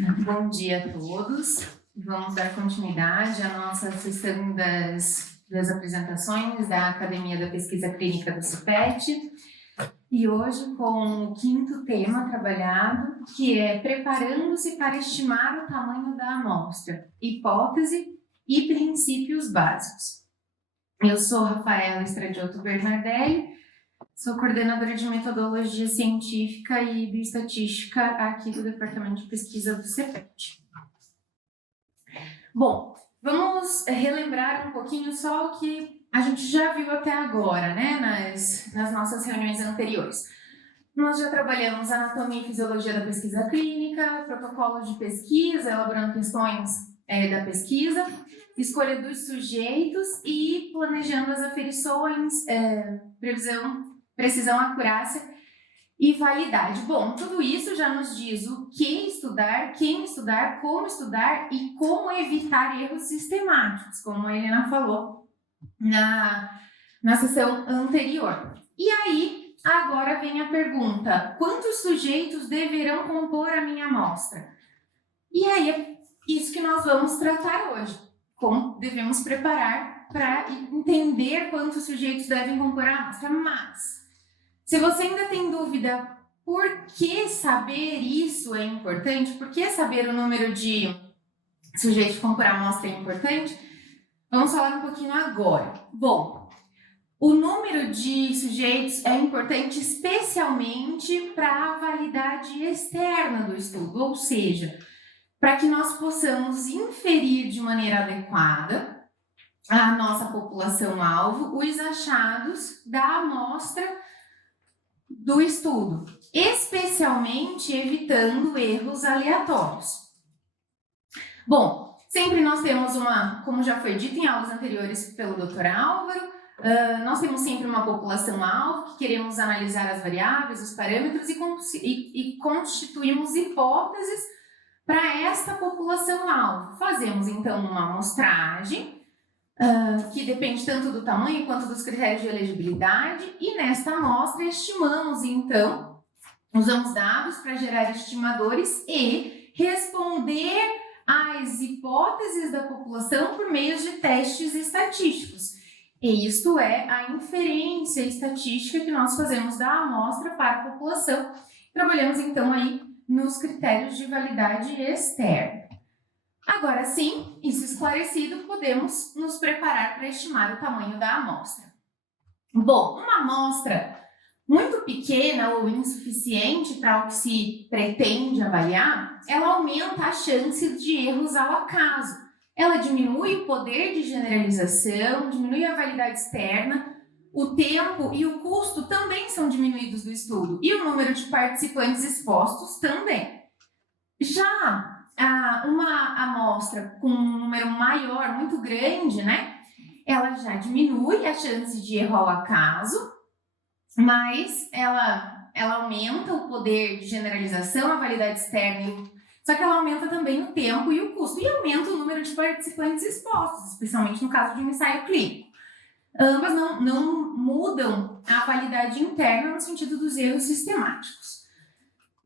Bom dia a todos. Vamos dar continuidade à nossa sessão das apresentações da Academia da Pesquisa Clínica do CIPET. E hoje com o quinto tema trabalhado, que é preparando-se para estimar o tamanho da amostra, hipótese e princípios básicos. Eu sou Rafaela Stradioto Bernardelli, sou coordenadora de metodologia científica e bioestatística aqui do Departamento de Pesquisa do CEPET. Bom, vamos relembrar um pouquinho só o que a gente já viu até agora, né, nas nossas reuniões anteriores. Nós já trabalhamos anatomia e fisiologia da pesquisa clínica, protocolos de pesquisa, elaborando questões da pesquisa, escolha dos sujeitos e planejando as aferições, precisão, acurácia e validade. Bom, tudo isso já nos diz o que estudar, quem estudar, como estudar e como evitar erros sistemáticos, como a Helena falou na sessão anterior. E aí, agora vem a pergunta: quantos sujeitos deverão compor a minha amostra? E aí é isso que nós vamos tratar hoje. Como devemos preparar para entender quantos sujeitos devem compor a amostra. Mas, se você ainda tem dúvida por que saber isso é importante, por que saber o número de sujeitos que compor a amostra é importante, vamos falar um pouquinho agora. Bom, o número de sujeitos é importante especialmente para a validade externa do estudo, ou seja, para que nós possamos inferir de maneira adequada a nossa população-alvo os achados da amostra do estudo, especialmente evitando erros aleatórios. Bom, sempre nós temos como já foi dito em aulas anteriores pelo Dr. Álvaro, nós temos sempre uma população-alvo que queremos analisar as variáveis, os parâmetros e constituímos hipóteses para esta população-alvo. Fazemos, então, uma amostragem que depende tanto do tamanho quanto dos critérios de elegibilidade e nesta amostra estimamos, então, usamos dados para gerar estimadores e responder às hipóteses da população por meio de testes estatísticos. E isto é a inferência estatística que nós fazemos da amostra para a população. Trabalhamos, então, aí nos critérios de validade externa. Agora sim, isso esclarecido, podemos nos preparar para estimar o tamanho da amostra. Bom, uma amostra muito pequena ou insuficiente para o que se pretende avaliar, ela aumenta a chance de erros ao acaso. Ela diminui o poder de generalização, diminui a validade externa, o tempo e o custo também são diminuídos do estudo e o número de participantes expostos também. Já uma amostra com um número maior, muito grande, né? Ela já diminui a chance de erro ao acaso, mas ela aumenta o poder de generalização, a validade externa, só que ela aumenta também o tempo e o custo e aumenta o número de participantes expostos, especialmente no caso de um ensaio clínico. Ambas não mudam a qualidade interna no sentido dos erros sistemáticos.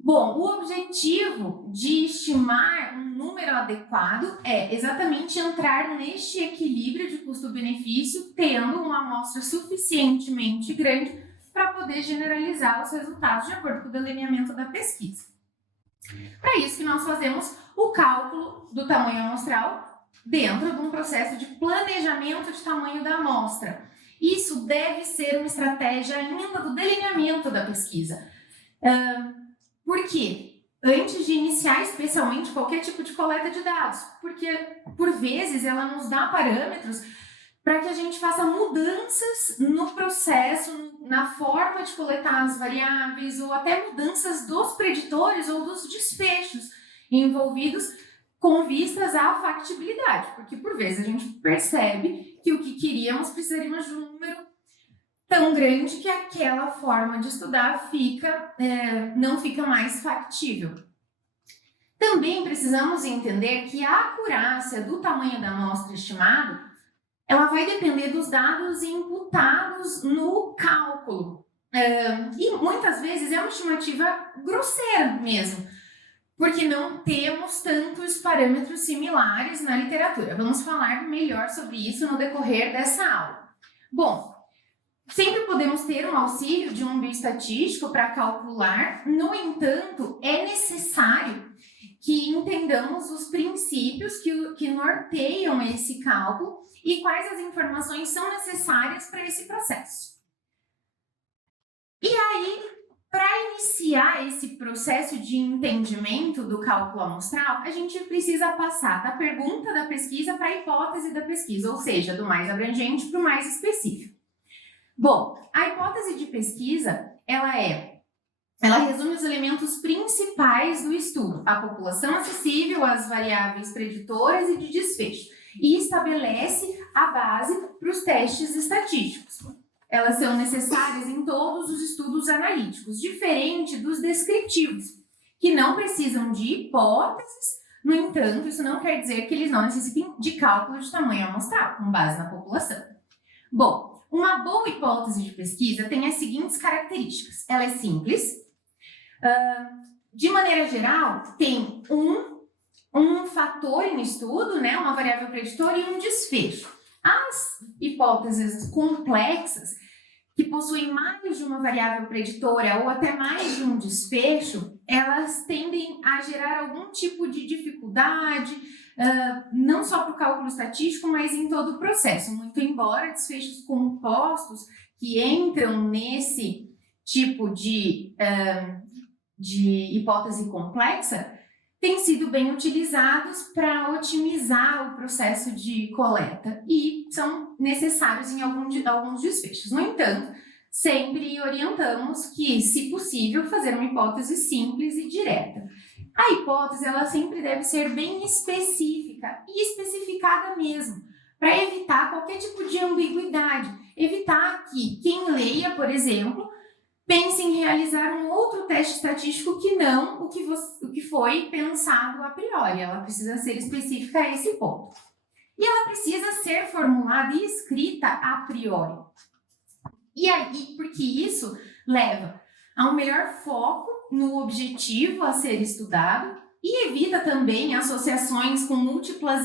Bom, o objetivo de estimar um número adequado é exatamente entrar neste equilíbrio de custo-benefício, tendo uma amostra suficientemente grande para poder generalizar os resultados de acordo com o delineamento da pesquisa. Para isso que nós fazemos o cálculo do tamanho amostral dentro de um processo de planejamento de tamanho da amostra. Isso deve ser uma estratégia ainda do delineamento da pesquisa. Por quê? Antes de iniciar especialmente qualquer tipo de coleta de dados, porque por vezes ela nos dá parâmetros para que a gente faça mudanças no processo, na forma de coletar as variáveis ou até mudanças dos preditores ou dos desfechos envolvidos com vistas à factibilidade, porque por vezes a gente percebe que o que queríamos precisaríamos de um número tão grande que aquela forma de estudar não fica mais factível. Também precisamos entender que a acurácia do tamanho da amostra estimado, ela vai depender dos dados imputados no cálculo. E muitas vezes é uma estimativa grosseira mesmo, porque não temos tantos parâmetros similares na literatura. Vamos falar melhor sobre isso no decorrer dessa aula. Bom, sempre podemos ter um auxílio de um bioestatístico para calcular, no entanto, é necessário que entendamos os princípios que norteiam esse cálculo e quais as informações são necessárias para esse processo. E aí, para iniciar esse processo de entendimento do cálculo amostral, a gente precisa passar da pergunta da pesquisa para a hipótese da pesquisa, ou seja, do mais abrangente para o mais específico. Bom, a hipótese de pesquisa, ela resume os elementos principais do estudo, a população acessível, as variáveis preditoras e de desfecho, e estabelece a base para os testes estatísticos. Elas são necessárias em todos os estudos analíticos, diferente dos descritivos, que não precisam de hipóteses. No entanto, isso não quer dizer que eles não necessitem de cálculo de tamanho amostral, com base na população. Bom, uma boa hipótese de pesquisa tem as seguintes características. Ela é simples. De maneira geral, tem um fator em estudo, né, uma variável preditora e um desfecho. As hipóteses complexas, que possuem mais de uma variável preditora ou até mais de um desfecho, elas tendem a gerar algum tipo de dificuldade, não só para o cálculo estatístico, mas em todo o processo. Muito embora desfechos compostos que entram nesse tipo de hipótese complexa têm sido bem utilizados para otimizar o processo de coleta e são necessários em alguns desfechos. No entanto, sempre orientamos que, se possível, fazer uma hipótese simples e direta. A hipótese, ela sempre deve ser bem específica e especificada mesmo, para evitar qualquer tipo de ambiguidade, evitar que quem leia, por exemplo, pense em realizar um outro teste estatístico que não o que foi pensado a priori. Ela precisa ser específica a esse ponto. E ela precisa ser formulada e escrita a priori. E aí, porque isso leva a um melhor foco no objetivo a ser estudado e evita também associações com múltiplas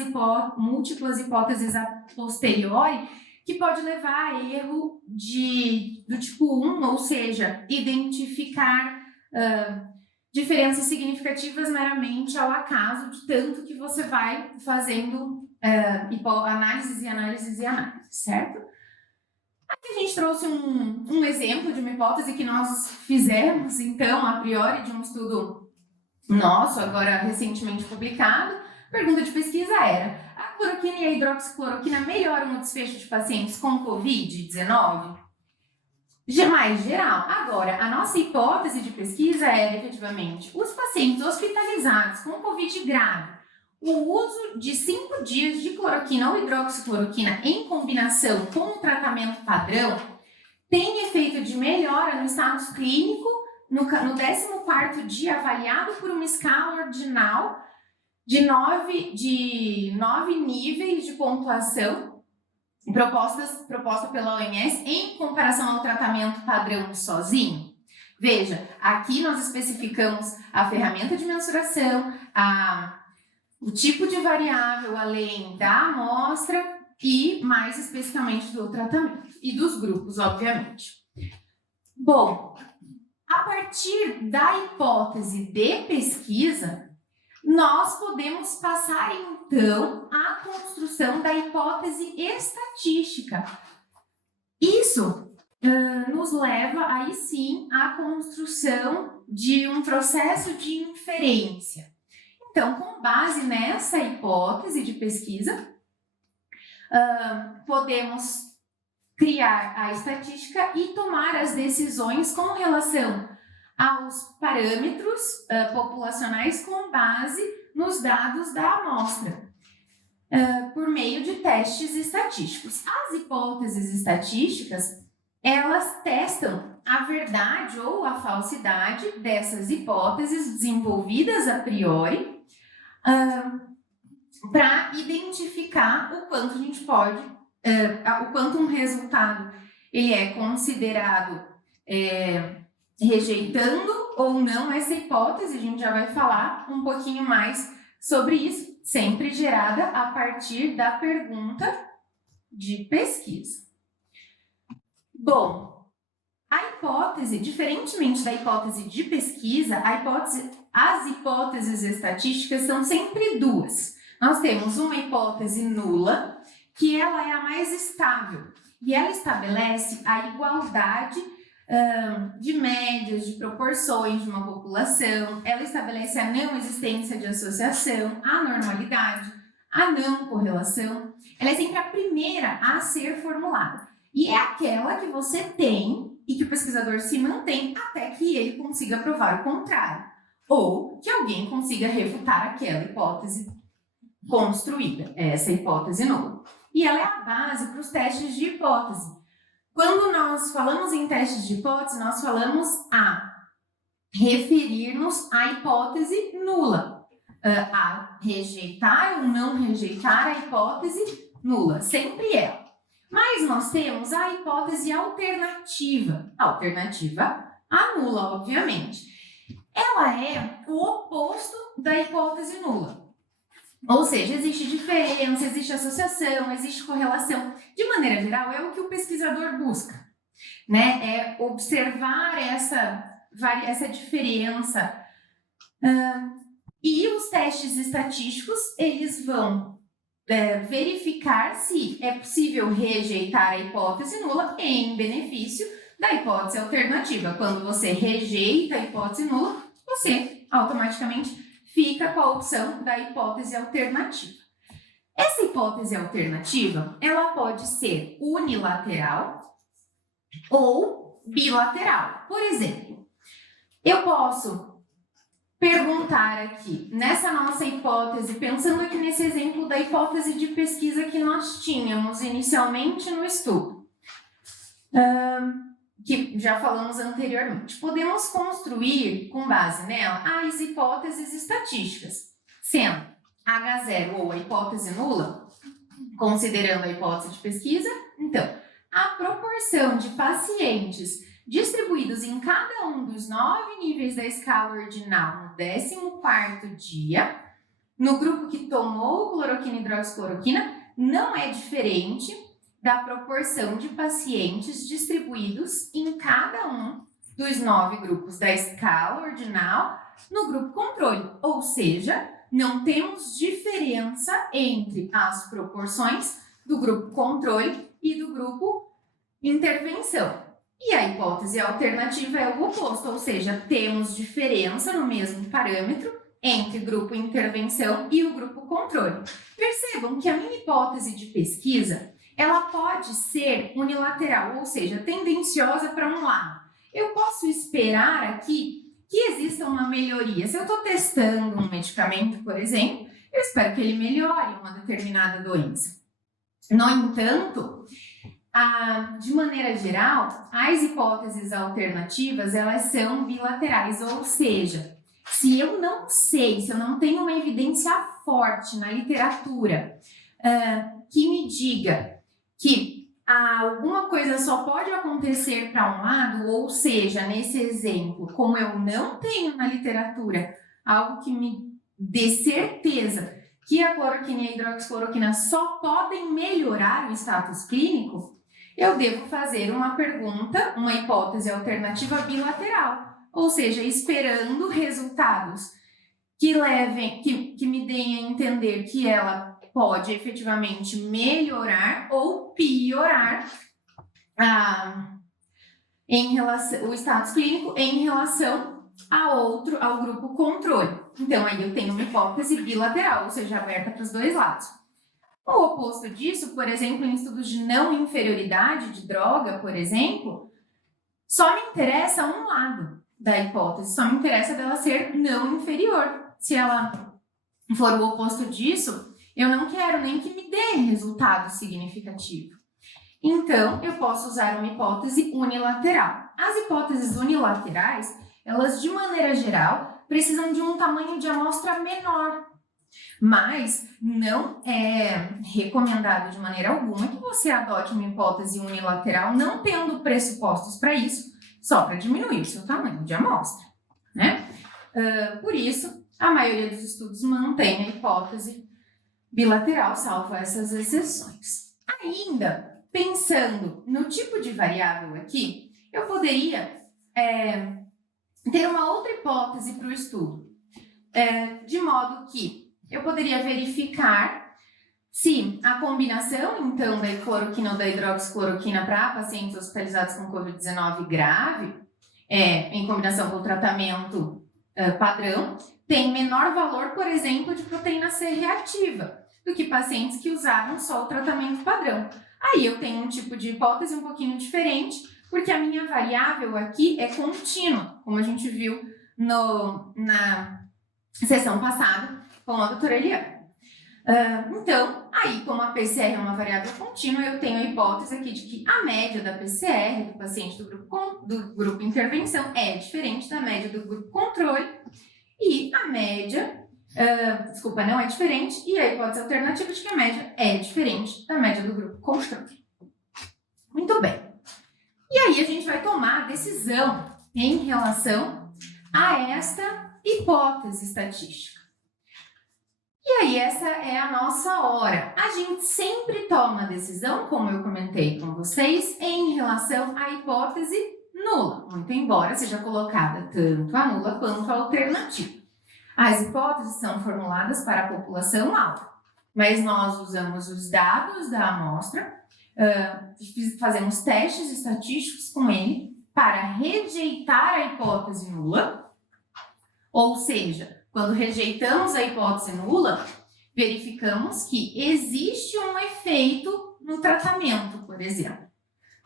hipóteses a posteriori, que pode levar a erro do tipo 1, ou seja, identificar diferenças significativas meramente ao acaso, de tanto que você vai fazendo análises, certo? Aqui a gente trouxe um exemplo de uma hipótese que nós fizemos, então, a priori, de um estudo nosso, agora recentemente publicado. A pergunta de pesquisa era: a cloroquina e a hidroxicloroquina melhoram o desfecho de pacientes com Covid-19? Mais geral. Agora, a nossa hipótese de pesquisa era, efetivamente, os pacientes hospitalizados com Covid grave, o uso de 5 dias de cloroquina ou hidroxicloroquina em combinação com o tratamento padrão tem efeito de melhora no status clínico no 14º dia, avaliado por uma escala ordinal de 9 níveis de pontuação proposta pela OMS em comparação ao tratamento padrão sozinho. Veja, aqui nós especificamos a ferramenta de mensuração, o tipo de variável além da amostra e mais especificamente do tratamento e dos grupos, obviamente. Bom, a partir da hipótese de pesquisa, nós podemos passar então à construção da hipótese estatística. Isso nos leva aí sim à construção de um processo de inferência. Então, com base nessa hipótese de pesquisa, podemos criar a estatística e tomar as decisões com relação aos parâmetros populacionais com base nos dados da amostra, por meio de testes estatísticos. As hipóteses estatísticas, elas testam a verdade ou a falsidade dessas hipóteses desenvolvidas a priori, para identificar o quanto a gente pode, o quanto um resultado ele é considerado rejeitando ou não essa hipótese, a gente já vai falar um pouquinho mais sobre isso, sempre gerada a partir da pergunta de pesquisa. Bom, a hipótese, diferentemente da hipótese de pesquisa, as hipóteses estatísticas são sempre duas. Nós temos uma hipótese nula, que ela é a mais estável, e ela estabelece a igualdade de médias, de proporções de uma população, ela estabelece a não existência de associação, a normalidade, a não correlação. Ela é sempre a primeira a ser formulada. E é aquela que você tem e que o pesquisador se mantém até que ele consiga provar o contrário. Ou que alguém consiga refutar aquela hipótese construída, essa hipótese nula. E ela é a base para os testes de hipótese. Quando nós falamos em testes de hipótese, nós falamos a referir-nos à hipótese nula, a rejeitar ou não rejeitar a hipótese nula, sempre ela. Mas nós temos a hipótese alternativa, a nula, obviamente. Ela é o oposto da hipótese nula. Ou seja, existe diferença, existe associação, existe correlação. De maneira geral, é o que o pesquisador busca, né? É observar essa diferença. E os testes estatísticos, eles vão verificar se é possível rejeitar a hipótese nula em benefício da hipótese alternativa. Quando você rejeita a hipótese nula, você automaticamente fica com a opção da hipótese alternativa. Essa hipótese alternativa, ela pode ser unilateral ou bilateral. Por exemplo, eu posso perguntar aqui, nessa nossa hipótese, pensando aqui nesse exemplo da hipótese de pesquisa que nós tínhamos inicialmente no estudo, que já falamos anteriormente. Podemos construir, com base nela, as hipóteses estatísticas, sendo H0 ou a hipótese nula, considerando a hipótese de pesquisa. Então, a proporção de pacientes distribuídos em cada um dos 9 níveis da escala ordinal no 14º dia, no grupo que tomou cloroquina e hidroxicloroquina, não é diferente da proporção de pacientes distribuídos em cada um dos 9 grupos da escala ordinal no grupo controle. Ou seja, não temos diferença entre as proporções do grupo controle e do grupo intervenção. E a hipótese alternativa é o oposto, ou seja, temos diferença no mesmo parâmetro entre o grupo intervenção e o grupo controle. Percebam que a minha hipótese de pesquisa, ela pode ser unilateral, ou seja, tendenciosa para um lado. Eu posso esperar aqui que exista uma melhoria. Se eu estou testando um medicamento, por exemplo, eu espero que ele melhore uma determinada doença. No entanto, de maneira geral, as hipóteses alternativas, elas são bilaterais, ou seja, se eu não sei, se eu não tenho uma evidência forte na literatura que me diga que alguma coisa só pode acontecer para um lado, ou seja, nesse exemplo, como eu não tenho na literatura algo que me dê certeza que a cloroquina e a hidroxicloroquina só podem melhorar o status clínico, eu devo fazer uma pergunta, uma hipótese alternativa bilateral, ou seja, esperando resultados que me deem a entender que ela pode efetivamente melhorar ou piorar o status clínico em relação ao grupo controle. Então, aí eu tenho uma hipótese bilateral, ou seja, aberta para os dois lados. O oposto disso, por exemplo, em estudos de não inferioridade de droga, por exemplo, só me interessa um lado da hipótese, só me interessa dela ser não inferior. Se ela for o oposto disso, eu não quero nem que me dê resultado significativo. Então, eu posso usar uma hipótese unilateral. As hipóteses unilaterais, elas, de maneira geral, precisam de um tamanho de amostra menor. Mas não é recomendado de maneira alguma que você adote uma hipótese unilateral não tendo pressupostos para isso, só para diminuir o seu tamanho de amostra, né? Por isso, a maioria dos estudos mantém a hipótese bilateral, salvo essas exceções. Ainda, pensando no tipo de variável aqui, eu poderia ter uma outra hipótese para o estudo, de modo que eu poderia verificar se a combinação, então, da cloroquina ou da hidroxicloroquina para pacientes hospitalizados com Covid-19 grave, em combinação com o tratamento padrão, tem menor valor, por exemplo, de proteína C reativa do que pacientes que usaram só o tratamento padrão. Aí eu tenho um tipo de hipótese um pouquinho diferente, porque a minha variável aqui é contínua, como a gente viu na sessão passada com a doutora Eliana. Então, aí como a PCR é uma variável contínua, eu tenho a hipótese aqui de que a média da PCR do paciente do grupo intervenção é diferente da média do grupo controle e a média, não é diferente, e a hipótese alternativa de que a média é diferente da média do grupo controle. Muito bem. E aí a gente vai tomar a decisão em relação a esta hipótese estatística. E aí essa é a nossa hora. A gente sempre toma a decisão, como eu comentei com vocês, em relação à hipótese nula, muito embora seja colocada tanto a nula quanto a alternativa. As hipóteses são formuladas para a população-alvo, mas nós usamos os dados da amostra, fazemos testes estatísticos com ele para rejeitar a hipótese nula, ou seja, quando rejeitamos a hipótese nula, verificamos que existe um efeito no tratamento, por exemplo,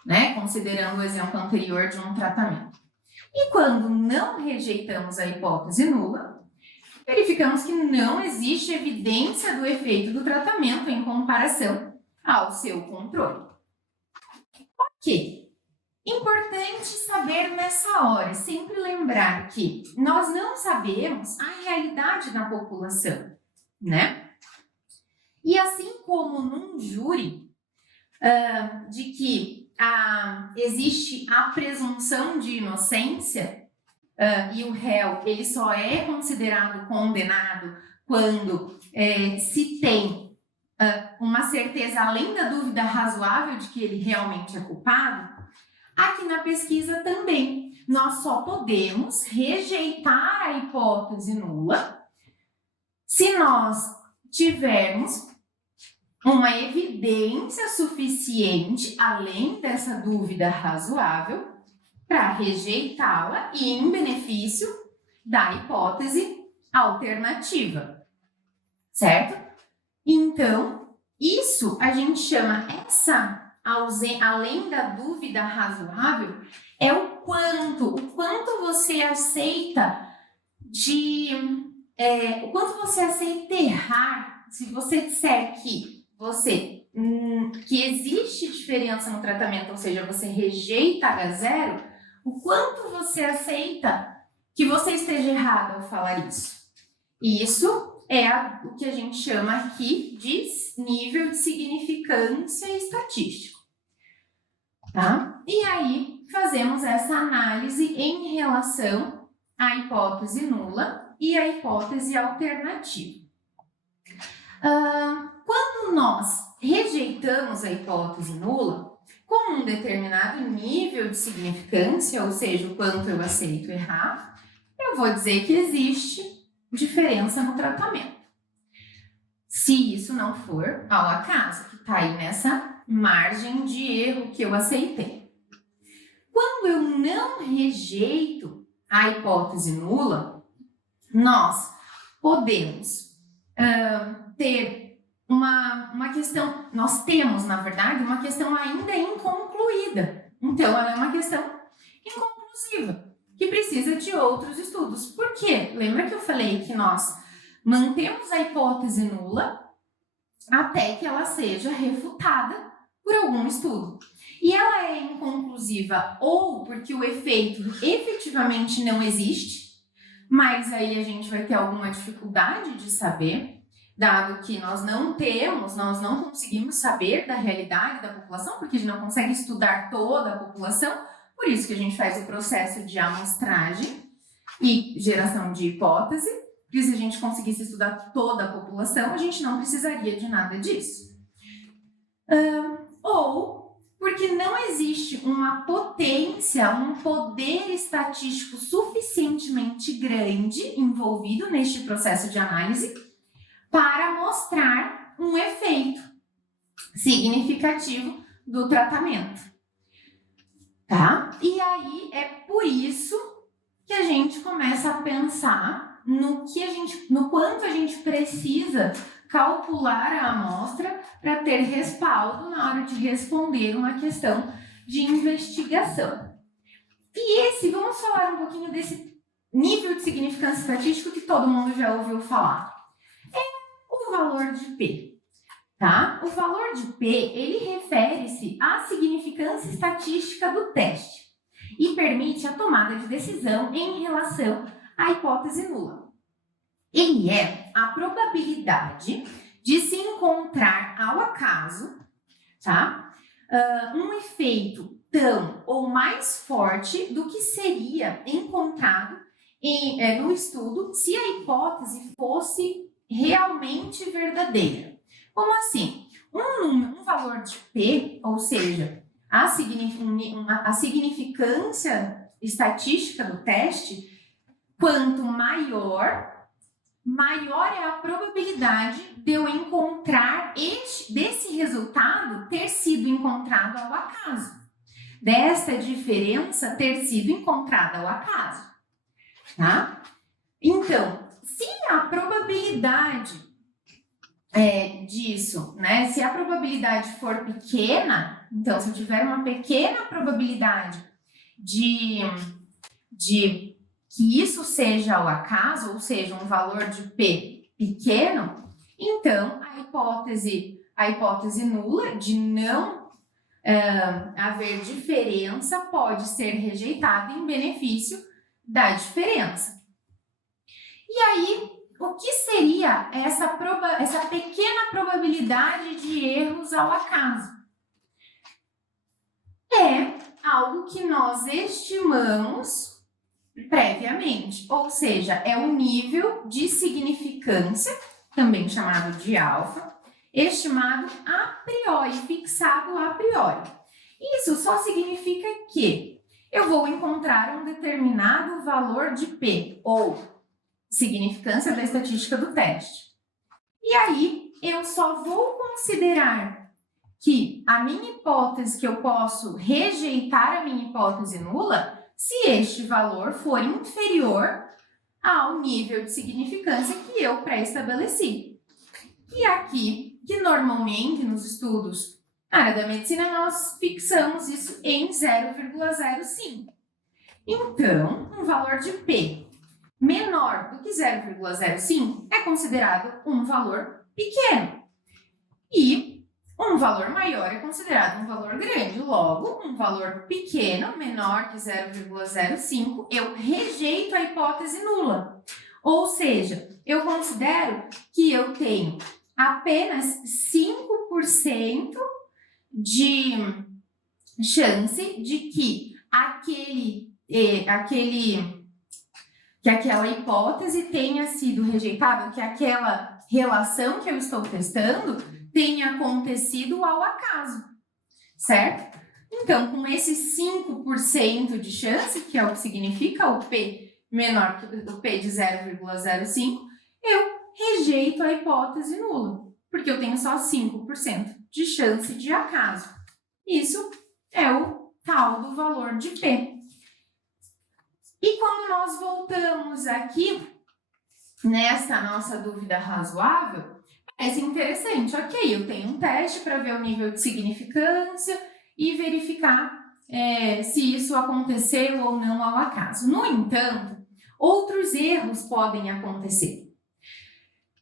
né? Considerando o exemplo anterior de um tratamento. E quando não rejeitamos a hipótese nula, verificamos que não existe evidência do efeito do tratamento em comparação ao seu controle. Ok. Importante saber nessa hora, sempre lembrar que nós não sabemos a realidade da população, né? E assim como num júri, de que existe a presunção de inocência, e o réu ele só é considerado condenado quando se tem uma certeza além da dúvida razoável de que ele realmente é culpado, aqui na pesquisa também nós só podemos rejeitar a hipótese nula se nós tivermos uma evidência suficiente, além dessa dúvida razoável, para rejeitá-la e em benefício da hipótese alternativa, certo? Então, isso a gente chama além da dúvida razoável, é o quanto você aceita o quanto você aceita errar. Se você disser que existe diferença no tratamento, ou seja, você rejeita H0, o quanto você aceita que você esteja errado ao falar isso. Isso é o que a gente chama aqui de nível de significância estatístico, tá? E aí fazemos essa análise em relação à hipótese nula e à hipótese alternativa. Quando nós rejeitamos a hipótese nula com um determinado nível de significância, ou seja, o quanto eu aceito errar, eu vou dizer que existe diferença no tratamento. Se isso não for ao acaso, que está aí nessa margem de erro que eu aceitei. Quando eu não rejeito a hipótese nula, nós podemos ter uma questão, nós temos, na verdade, uma questão ainda inconcluída. Então, ela é uma questão inconclusiva, que precisa de outros estudos. Por quê? Lembra que eu falei que nós mantemos a hipótese nula até que ela seja refutada por algum estudo. E ela é inconclusiva ou porque o efeito efetivamente não existe, mas aí a gente vai ter alguma dificuldade de saber, dado que nós não conseguimos saber da realidade da população, porque a gente não consegue estudar toda a população, Por isso que a gente faz o processo de amostragem e geração de hipótese, porque se a gente conseguisse estudar toda a população, a gente não precisaria de nada disso. Ou porque não existe uma potência, um poder estatístico suficientemente grande envolvido neste processo de análise para mostrar um efeito significativo do tratamento. Tá? E aí é por isso que a gente começa a pensar no quanto a gente precisa calcular a amostra para ter respaldo na hora de responder uma questão de investigação. E vamos falar um pouquinho desse nível de significância estatístico que todo mundo já ouviu falar. É o valor de P. Tá? O valor de P, ele refere-se à significância estatística do teste e permite a tomada de decisão em relação à hipótese nula. Ele é a probabilidade de se encontrar ao acaso, tá? Um efeito tão ou mais forte do que seria encontrado no estudo se a hipótese fosse realmente verdadeira. Como assim? Um valor de P, ou seja, a significância estatística do teste, quanto maior é a probabilidade de eu encontrar desse resultado ter sido encontrado ao acaso. Desta diferença ter sido encontrada ao acaso. Tá? Então, se a probabilidade disso, né? Se a probabilidade for pequena, então se eu tiver uma pequena probabilidade de que isso seja ao acaso, ou seja, um valor de P pequeno, então a hipótese nula de não haver diferença pode ser rejeitada em benefício da diferença. E aí, o que seria essa pequena probabilidade de erros ao acaso? É algo que nós estimamos previamente, ou seja, é um nível de significância, também chamado de alfa, estimado a priori, fixado a priori. Isso só significa que eu vou encontrar um determinado valor de P, ou significância da estatística do teste. E aí, eu só vou considerar que a minha hipótese, que eu posso rejeitar a minha hipótese nula, se este valor for inferior ao nível de significância que eu pré-estabeleci. E aqui, que normalmente nos estudos na área da medicina, nós fixamos isso em 0,05. Então, um valor de P menor do que 0,05 é considerado um valor pequeno. E um valor maior é considerado um valor grande. Logo, um valor pequeno, menor que 0,05, eu rejeito a hipótese nula. Ou seja, eu considero que eu tenho apenas 5% de chance de que aquela hipótese tenha sido rejeitada, que aquela relação que eu estou testando tenha acontecido ao acaso, certo? Então, com esse 5% de chance, que é o que significa o P menor que o P de 0,05, eu rejeito a hipótese nula, porque eu tenho só 5% de chance de acaso. Isso é o tal do valor de P. E quando nós voltamos aqui, nessa nossa dúvida razoável, parece interessante. Ok, eu tenho um teste para ver o nível de significância e verificar se isso aconteceu ou não ao acaso. No entanto, outros erros podem acontecer.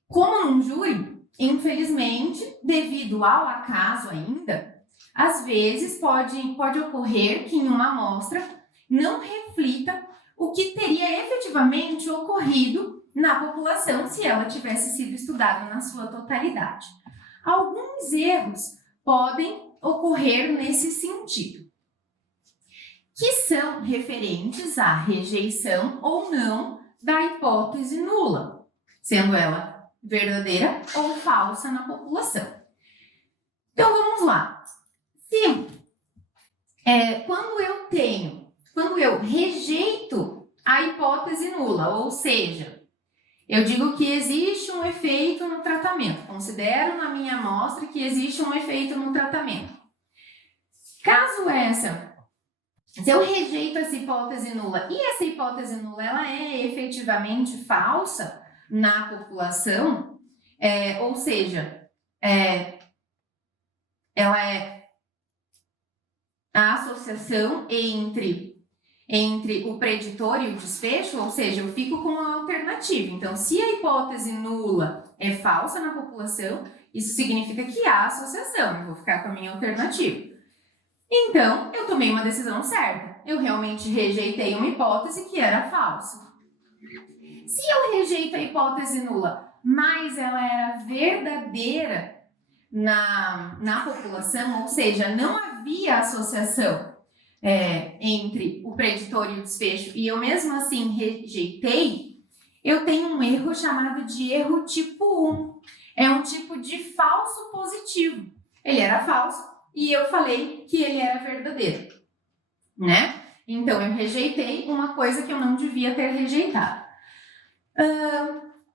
Como num júri, infelizmente, devido ao acaso ainda, às vezes pode ocorrer que em uma amostra não reflita o que teria efetivamente ocorrido na população se ela tivesse sido estudada na sua totalidade. Alguns erros podem ocorrer nesse sentido. que são referentes à rejeição ou não da hipótese nula, sendo ela verdadeira ou falsa na população. Então, vamos lá. Quando eu rejeito a hipótese nula, ou seja, eu digo que existe um efeito no tratamento, considero na minha amostra que existe um efeito no tratamento. Se eu rejeito essa hipótese nula e essa hipótese nula ela é efetivamente falsa na população, ou seja, ela é a associação entre o preditor e o desfecho, ou seja, eu fico com a alternativa. Então, se a hipótese nula é falsa na população, isso significa que há associação, eu vou ficar com a minha alternativa. Então, eu tomei uma decisão certa. Eu realmente rejeitei uma hipótese que era falsa. Se eu rejeito a hipótese nula, mas ela era verdadeira na população, ou seja, não havia associação entre o preditor e o desfecho, e eu mesmo assim rejeitei, eu tenho um erro chamado de erro tipo 1. É um tipo de falso positivo. Ele era falso, e eu falei que ele era verdadeiro, né? Então, eu rejeitei uma coisa que eu não devia ter rejeitado.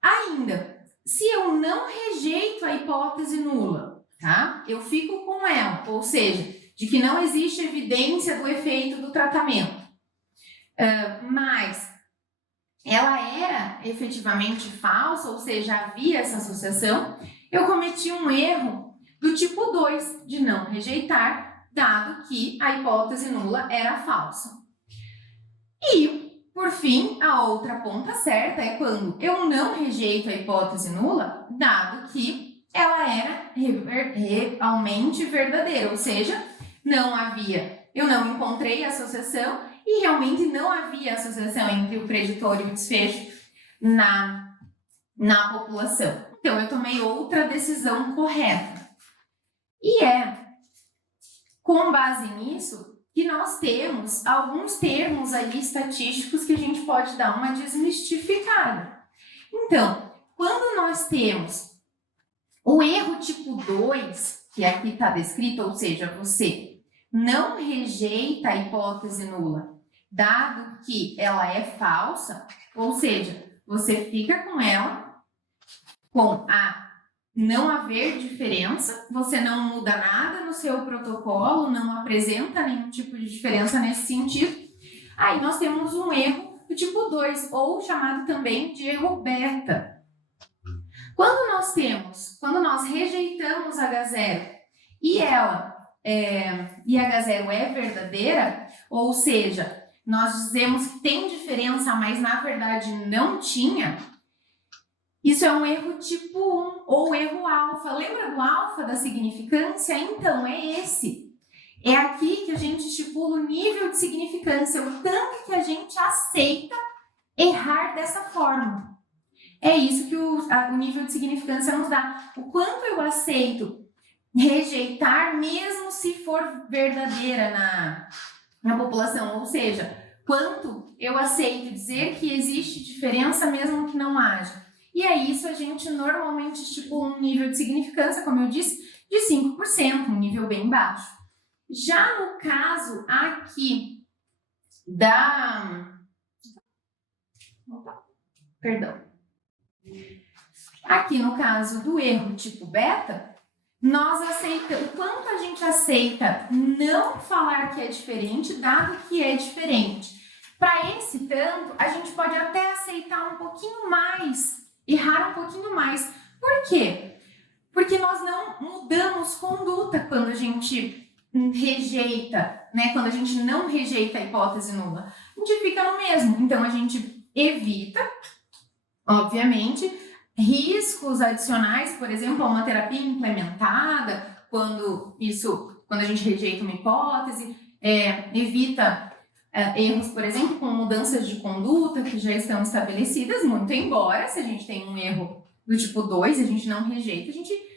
Ainda, se eu não rejeito a hipótese nula, tá? Eu fico com ela, ou seja, de que não existe evidência do efeito do tratamento. Mas ela era efetivamente falsa, ou seja, havia essa associação, eu cometi um erro do tipo 2, de não rejeitar, dado que a hipótese nula era falsa. E, por fim, a outra ponta certa é quando eu não rejeito a hipótese nula, dado que ela era realmente verdadeira, ou seja, eu não encontrei associação e realmente não havia associação entre o preditor e o desfecho na população. Então, eu tomei outra decisão correta. E com base nisso que nós temos alguns termos ali estatísticos que a gente pode dar uma desmistificada. Então, quando nós temos o erro tipo 2, que aqui está descrito, ou seja, você não rejeita a hipótese nula, dado que ela é falsa, ou seja, você fica com ela, com a não haver diferença, você não muda nada no seu protocolo, não apresenta nenhum tipo de diferença nesse sentido. Aí nós temos um erro do tipo 2, ou chamado também de erro beta. Quando nós rejeitamos H0 e H0 é verdadeira, ou seja, nós dizemos que tem diferença, mas na verdade não tinha, isso é um erro tipo 1 ou erro alfa. Lembra do alfa da significância? Então, é esse. É aqui que a gente estipula o nível de significância, o tanto que a gente aceita errar dessa forma. É isso que o nível de significância nos dá. O quanto eu aceito rejeitar, mesmo se for verdadeira na população. Ou seja, quanto eu aceito dizer que existe diferença, mesmo que não haja. E a isso a gente normalmente estipula um nível de significância, como eu disse, de 5%, um nível bem baixo. Já no caso aqui Aqui no caso do erro tipo beta, nós aceitamos, o quanto a gente aceita não falar que é diferente, dado que é diferente. Para esse tanto, a gente pode até aceitar um pouquinho mais, errar um pouquinho mais. Por quê? Porque nós não mudamos conduta quando a gente rejeita, né? Quando a gente não rejeita a hipótese nula. A gente fica no mesmo. Então, a gente evita, obviamente, riscos adicionais, por exemplo, a uma terapia implementada, quando a gente rejeita uma hipótese, evita erros, por exemplo, com mudanças de conduta que já estão estabelecidas, muito embora, se a gente tem um erro do tipo 2, a gente não rejeita, a gente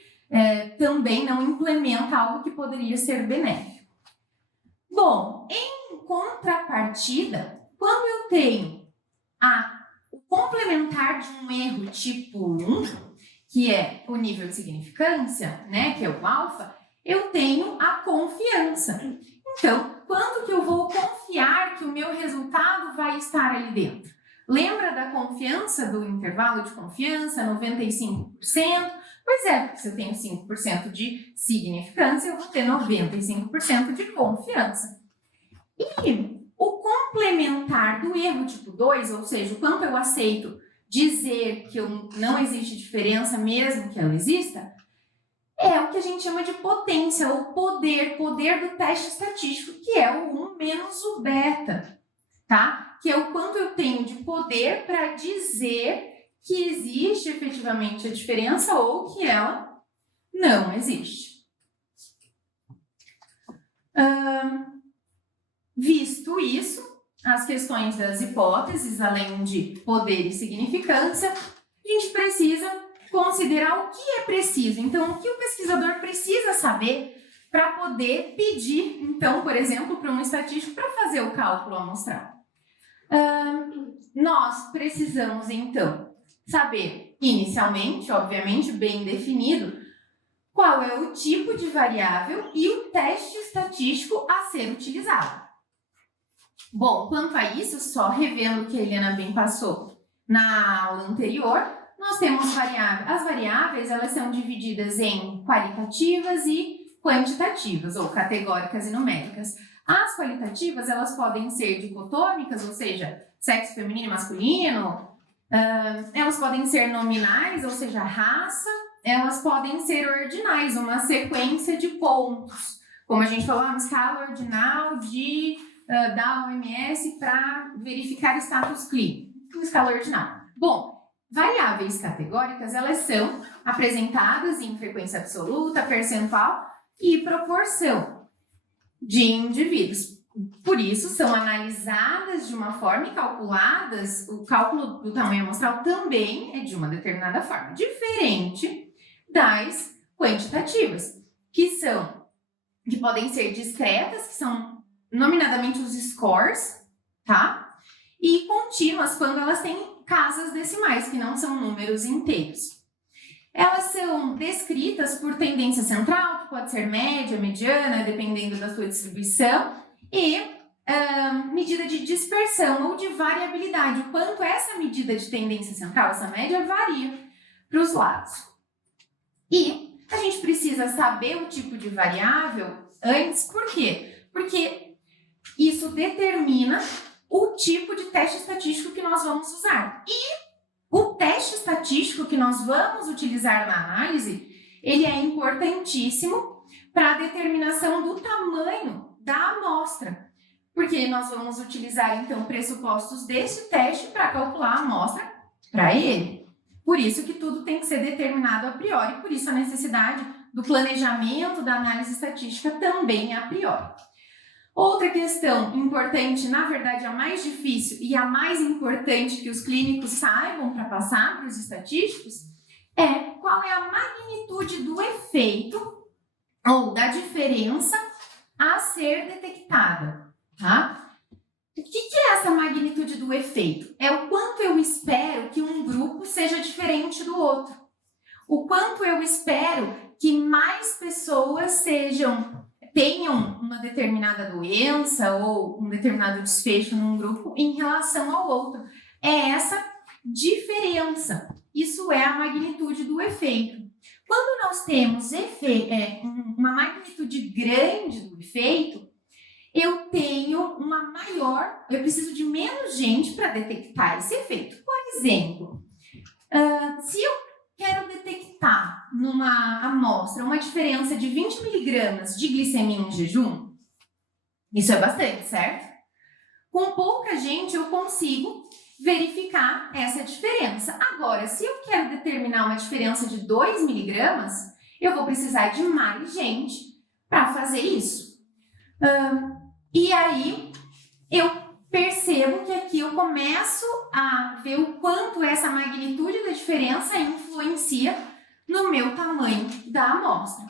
também não implementa algo que poderia ser benéfico. Bom, em contrapartida, quando eu tenho o complementar de um erro tipo 1, que é o nível de significância, né, que é o alfa, eu tenho a confiança. Então, quanto que eu vou confiar que o meu resultado vai estar ali dentro? Lembra da confiança, do intervalo de confiança, 95%? Pois é, porque se eu tenho 5% de significância, eu vou ter 95% de confiança. E o complementar do erro tipo 2, ou seja, o quanto eu aceito dizer que não existe diferença mesmo que ela exista, é o que a gente chama de potência, ou poder do teste estatístico, que é o 1 menos o beta, tá? Que é o quanto eu tenho de poder para dizer que existe efetivamente a diferença ou que ela não existe. Visto isso, as questões das hipóteses, além de poder e significância, a gente precisa considerar o que é preciso. Então, o que o pesquisador precisa saber para poder pedir, então, por exemplo, para um estatístico para fazer o cálculo amostral. Nós precisamos, então, saber, inicialmente, obviamente, bem definido, qual é o tipo de variável e o teste estatístico a ser utilizado. Bom, quanto a isso, só revendo o que a Helena bem passou na aula anterior, nós temos variáveis. As variáveis, elas são divididas em qualitativas e quantitativas, ou categóricas e numéricas. As qualitativas, elas podem ser dicotômicas, ou seja, sexo feminino e masculino, elas podem ser nominais, ou seja, raça, elas podem ser ordinais, uma sequência de pontos, como a gente falou, uma escala ordinal da OMS para verificar status clínico, uma escala ordinal. Bom, variáveis categóricas, elas são apresentadas em frequência absoluta, percentual e proporção de indivíduos. Por isso, são analisadas de uma forma e calculadas, o cálculo do tamanho amostral também é de uma determinada forma, diferente das quantitativas, que podem ser discretas, que são nominadamente os scores, tá? E contínuas, quando elas têm casas decimais, que não são números inteiros. Elas são descritas por tendência central, que pode ser média, mediana, dependendo da sua distribuição, e medida de dispersão ou de variabilidade, o quanto essa medida de tendência central, essa média, varia para os lados. E a gente precisa saber o tipo de variável antes, por quê? Porque isso determina o tipo de teste estatístico que nós vamos usar. E o teste estatístico que nós vamos utilizar na análise, ele é importantíssimo para a determinação do tamanho da amostra, porque nós vamos utilizar, então, pressupostos desse teste para calcular a amostra para ele. Por isso que tudo tem que ser determinado a priori, por isso a necessidade do planejamento da análise estatística também a priori. Outra questão importante, na verdade a mais difícil e a mais importante que os clínicos saibam para passar para os estatísticos, é qual é a magnitude do efeito ou da diferença a ser detectada, tá? O que é essa magnitude do efeito? É o quanto eu espero que um grupo seja diferente do outro. O quanto eu espero que mais pessoas tenham uma determinada doença ou um determinado desfecho num grupo em relação ao outro. É essa diferença. Isso é a magnitude do efeito. Quando nós temos uma magnitude grande do efeito, eu preciso de menos gente para detectar esse efeito. Por exemplo, se eu quero detectar numa amostra uma diferença de 20 miligramas de glicemia em jejum, isso é bastante, certo? Com pouca gente eu consigo verificar essa diferença. Agora, se eu quero determinar uma diferença de 2 miligramas, eu vou precisar de mais gente para fazer isso. E aí, eu percebo que aqui eu começo a ver o quanto essa magnitude da diferença influencia no meu tamanho da amostra.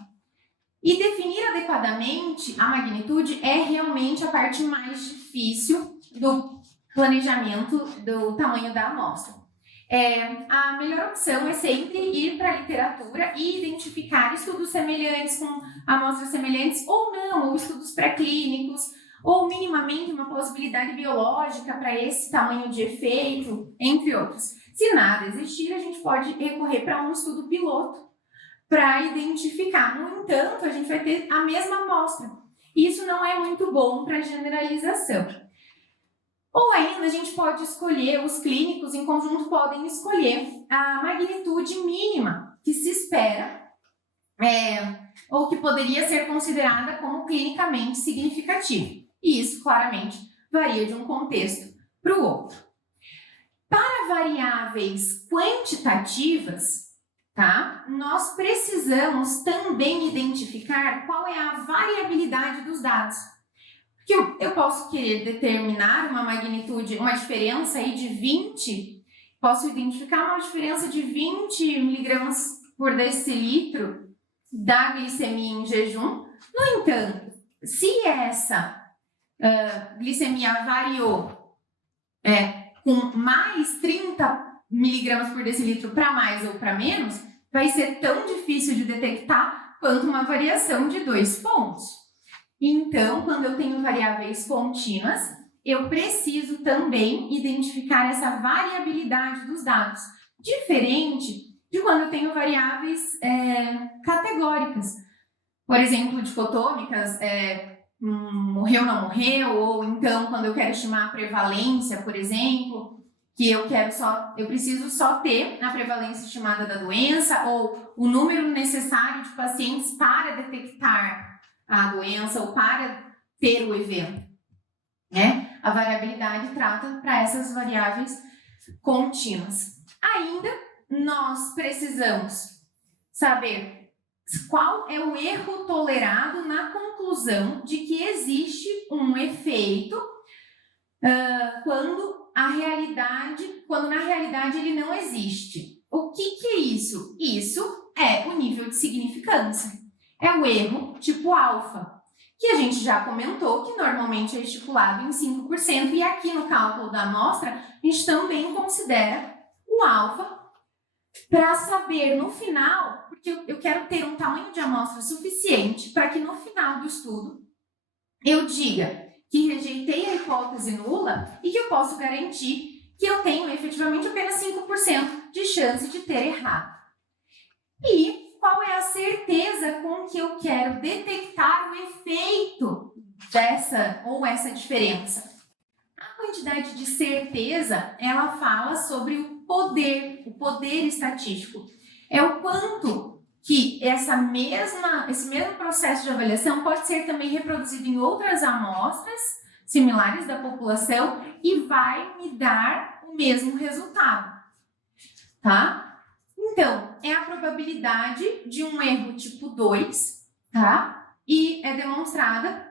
E definir adequadamente a magnitude é realmente a parte mais difícil do planejamento do tamanho da amostra. A melhor opção é sempre ir para a literatura e identificar estudos semelhantes com amostras semelhantes ou não, ou estudos pré-clínicos, ou minimamente uma possibilidade biológica para esse tamanho de efeito, entre outros. Se nada existir, a gente pode recorrer para um estudo piloto para identificar. No entanto, a gente vai ter a mesma amostra. Isso não é muito bom para generalização. Ou ainda a gente pode escolher, os clínicos em conjunto podem escolher a magnitude mínima que se espera ou que poderia ser considerada como clinicamente significativa. E isso claramente varia de um contexto para o outro. Para variáveis quantitativas, tá? Nós precisamos também identificar qual é a variabilidade dos dados. Porque eu posso querer determinar uma magnitude, uma diferença aí de 20, posso identificar uma diferença de 20 miligramas por decilitro da glicemia em jejum. No entanto, se essa glicemia variou com mais 30 miligramas por decilitro para mais ou para menos, vai ser tão difícil de detectar quanto uma variação de 2 pontos. Então, quando eu tenho variáveis contínuas, eu preciso também identificar essa variabilidade dos dados, diferente de quando eu tenho variáveis categóricas. Por exemplo, dicotômicas, morreu, não morreu, ou então quando eu quero estimar a prevalência, por exemplo, que eu preciso só ter a prevalência estimada da doença ou o número necessário de pacientes para detectar a doença ou para ter o evento, né? A variabilidade trata para essas variáveis contínuas. Ainda nós precisamos saber qual é o erro tolerado na conclusão de que existe um efeito quando na realidade ele não existe. O que é isso? Isso é o nível de significância. É o erro tipo alfa, que a gente já comentou que normalmente é estipulado em 5%, e aqui no cálculo da amostra a gente também considera o alfa para saber no final, porque eu quero ter um tamanho de amostra suficiente para que no final do estudo eu diga que rejeitei a hipótese nula e que eu posso garantir que eu tenho efetivamente apenas 5% de chance de ter errado. E qual é a certeza com que eu quero detectar o efeito essa diferença? A quantidade de certeza, ela fala sobre o poder estatístico. É o quanto que esse mesmo processo de avaliação pode ser também reproduzido em outras amostras similares da população e vai me dar o mesmo resultado, tá? Então, é a probabilidade de um erro tipo 2, tá? E é demonstrada,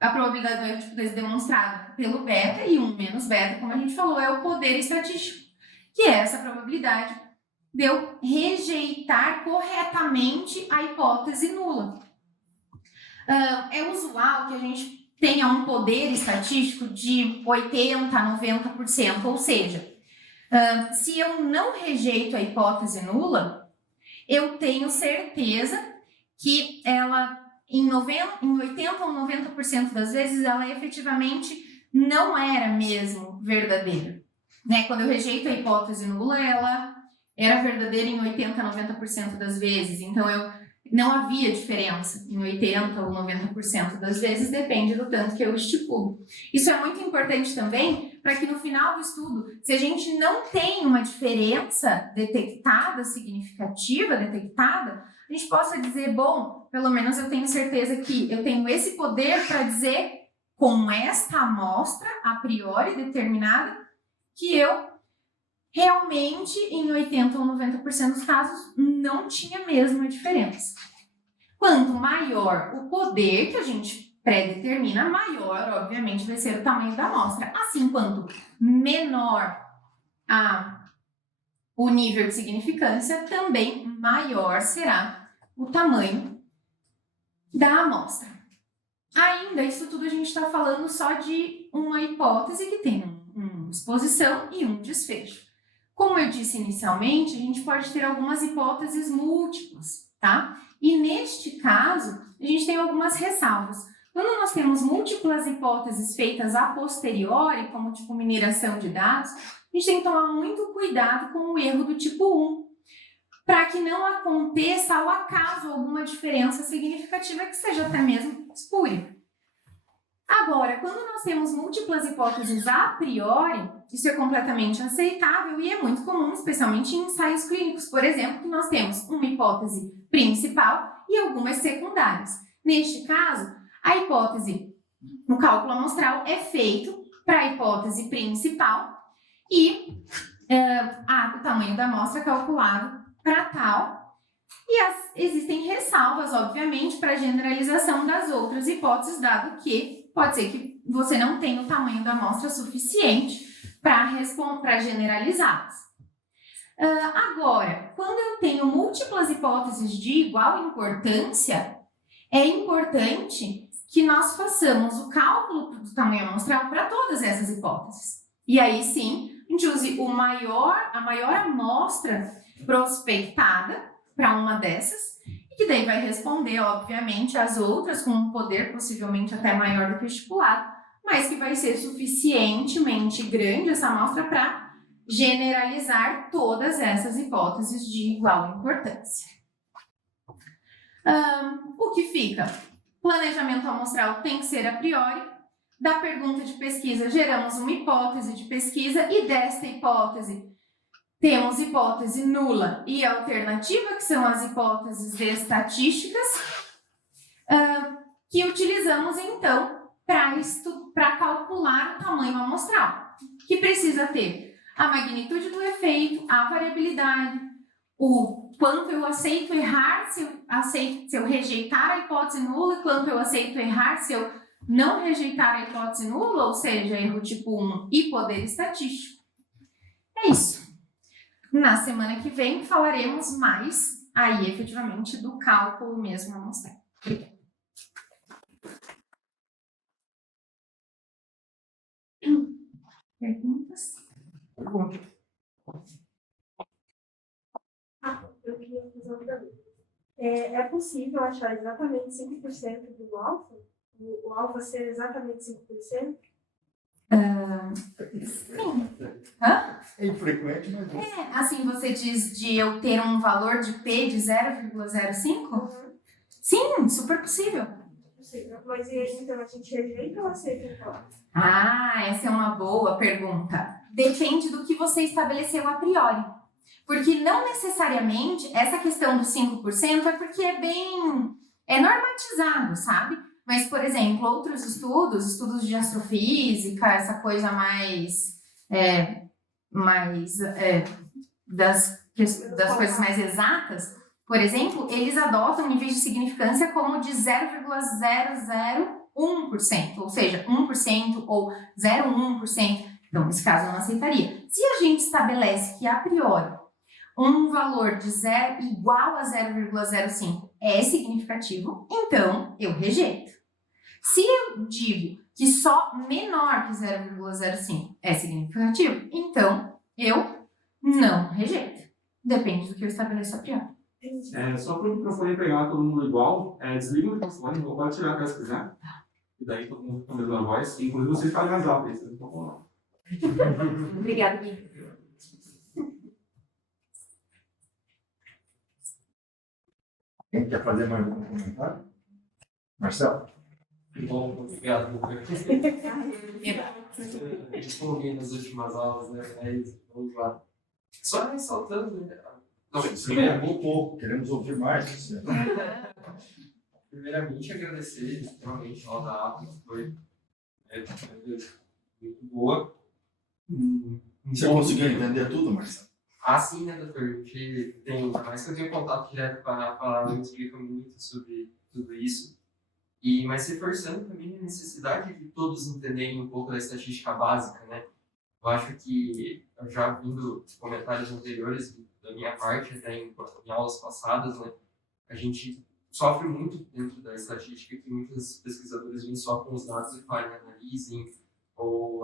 a probabilidade do erro tipo 2 é demonstrada pelo beta, e 1 menos beta, como a gente falou, é o poder estatístico, que é essa probabilidade de eu rejeitar corretamente a hipótese nula. É usual que a gente tenha um poder estatístico de 80% a 90%, ou seja, se eu não rejeito a hipótese nula, eu tenho certeza que ela, em 80% ou 90% das vezes, ela efetivamente não era mesmo verdadeira. Né? Quando eu rejeito a hipótese nula, ela era verdadeira em 80% a 90% das vezes. Então, não havia diferença em 80% ou 90% das vezes, depende do tanto que eu estipulo. Isso é muito importante também, para que no final do estudo, se a gente não tem uma diferença significativa, a gente possa dizer, bom, pelo menos eu tenho certeza que eu tenho esse poder para dizer, com esta amostra, a priori determinada, que eu realmente, em 80% ou 90% dos casos, não tinha mesmo a diferença. Quanto maior o poder que a gente pré-determina, maior, obviamente, vai ser o tamanho da amostra. Assim, quanto menor o nível de significância, também maior será o tamanho da amostra. Ainda, isso tudo a gente está falando só de uma hipótese que tem uma exposição e um desfecho. Como eu disse inicialmente, a gente pode ter algumas hipóteses múltiplas, tá? E neste caso, a gente tem algumas ressalvas. Quando nós temos múltiplas hipóteses feitas a posteriori, como tipo mineração de dados, a gente tem que tomar muito cuidado com o erro do tipo 1, para que não aconteça ao acaso alguma diferença significativa que seja até mesmo espúria. Agora, quando nós temos múltiplas hipóteses a priori, isso é completamente aceitável e é muito comum, especialmente em ensaios clínicos, por exemplo, que nós temos uma hipótese principal e algumas secundárias. Neste caso, a hipótese no cálculo amostral é feito para a hipótese principal e o tamanho da amostra é calculado para tal. E existem ressalvas, obviamente, para a generalização das outras hipóteses, dado que pode ser que você não tenha o tamanho da amostra suficiente para generalizá-las. Agora, quando eu tenho múltiplas hipóteses de igual importância, é importante que nós façamos o cálculo do tamanho amostral para todas essas hipóteses. E aí sim, a gente use a maior amostra prospectada para uma dessas, e que daí vai responder, obviamente, as outras com um poder possivelmente até maior do que o estipulado, mas que vai ser suficientemente grande essa amostra para generalizar todas essas hipóteses de igual importância. O que fica? Planejamento amostral tem que ser a priori. Da pergunta de pesquisa, geramos uma hipótese de pesquisa e desta hipótese temos hipótese nula e alternativa, que são as hipóteses estatísticas, que utilizamos então para calcular o tamanho amostral, que precisa ter a magnitude do efeito, a variabilidade, o quanto eu aceito errar se eu rejeitar a hipótese nula, quanto eu aceito errar se eu não rejeitar a hipótese nula, ou seja, erro tipo 1 e poder estatístico. É isso. Na semana que vem falaremos mais aí efetivamente do cálculo mesmo amostral. Perguntas? Eu queria fazer uma pergunta. É possível achar exatamente 5% do alfa? O alfa ser exatamente 5%? Sim. Hã? É infrequente, mas... Assim, você diz de eu ter um valor de P de 0,05? Sim, super possível. Possível. Mas e aí, então, a gente rejeita ou aceita então? Essa é uma boa pergunta. Depende do que você estabeleceu a priori. Porque não necessariamente essa questão do 5% é porque é normatizado, sabe? Mas, por exemplo, outros estudos de astrofísica, essa coisa das coisas mais exatas, por exemplo, eles adotam níveis de significância como de 0,001%, ou seja, 1% ou 0,1%. Então, nesse caso, eu não aceitaria. Se a gente estabelece que, a priori, um valor de igual a 0,05 é significativo, então eu rejeito. Se eu digo que só menor que 0,05 é significativo, então eu não rejeito. Depende do que eu estabeleço a priori. Só para o microfone pegar todo mundo igual, desliga o microfone, vou pode tirar caso quiser. E daí todo mundo com a mesma voz, inclusive vocês falam mais alto, aí vocês não estão falando. Obrigada, Gui. Quem quer fazer mais um comentário? Marcelo? Bom, obrigado por respondi nas últimas aulas, né? Mas vamos lá. Só ressaltando, né? Não, Muito pouco, queremos ouvir mais. Você. Primeiramente, agradecer extremamente a aula da APA, que foi muito boa. Você conseguiu entender tudo, Marcelo? Sim, né, doutor? Porque tem, mais que eu tenho contato direto com a palavra, me explica muito sobre tudo isso. Mas reforçando também a necessidade de todos entenderem um pouco da estatística básica, né? Eu acho que, eu já vindo de comentários anteriores da minha parte, até em aulas passadas, né? A gente sofre muito dentro da estatística, que muitos pesquisadores vêm só com os dados e falam, analisem ou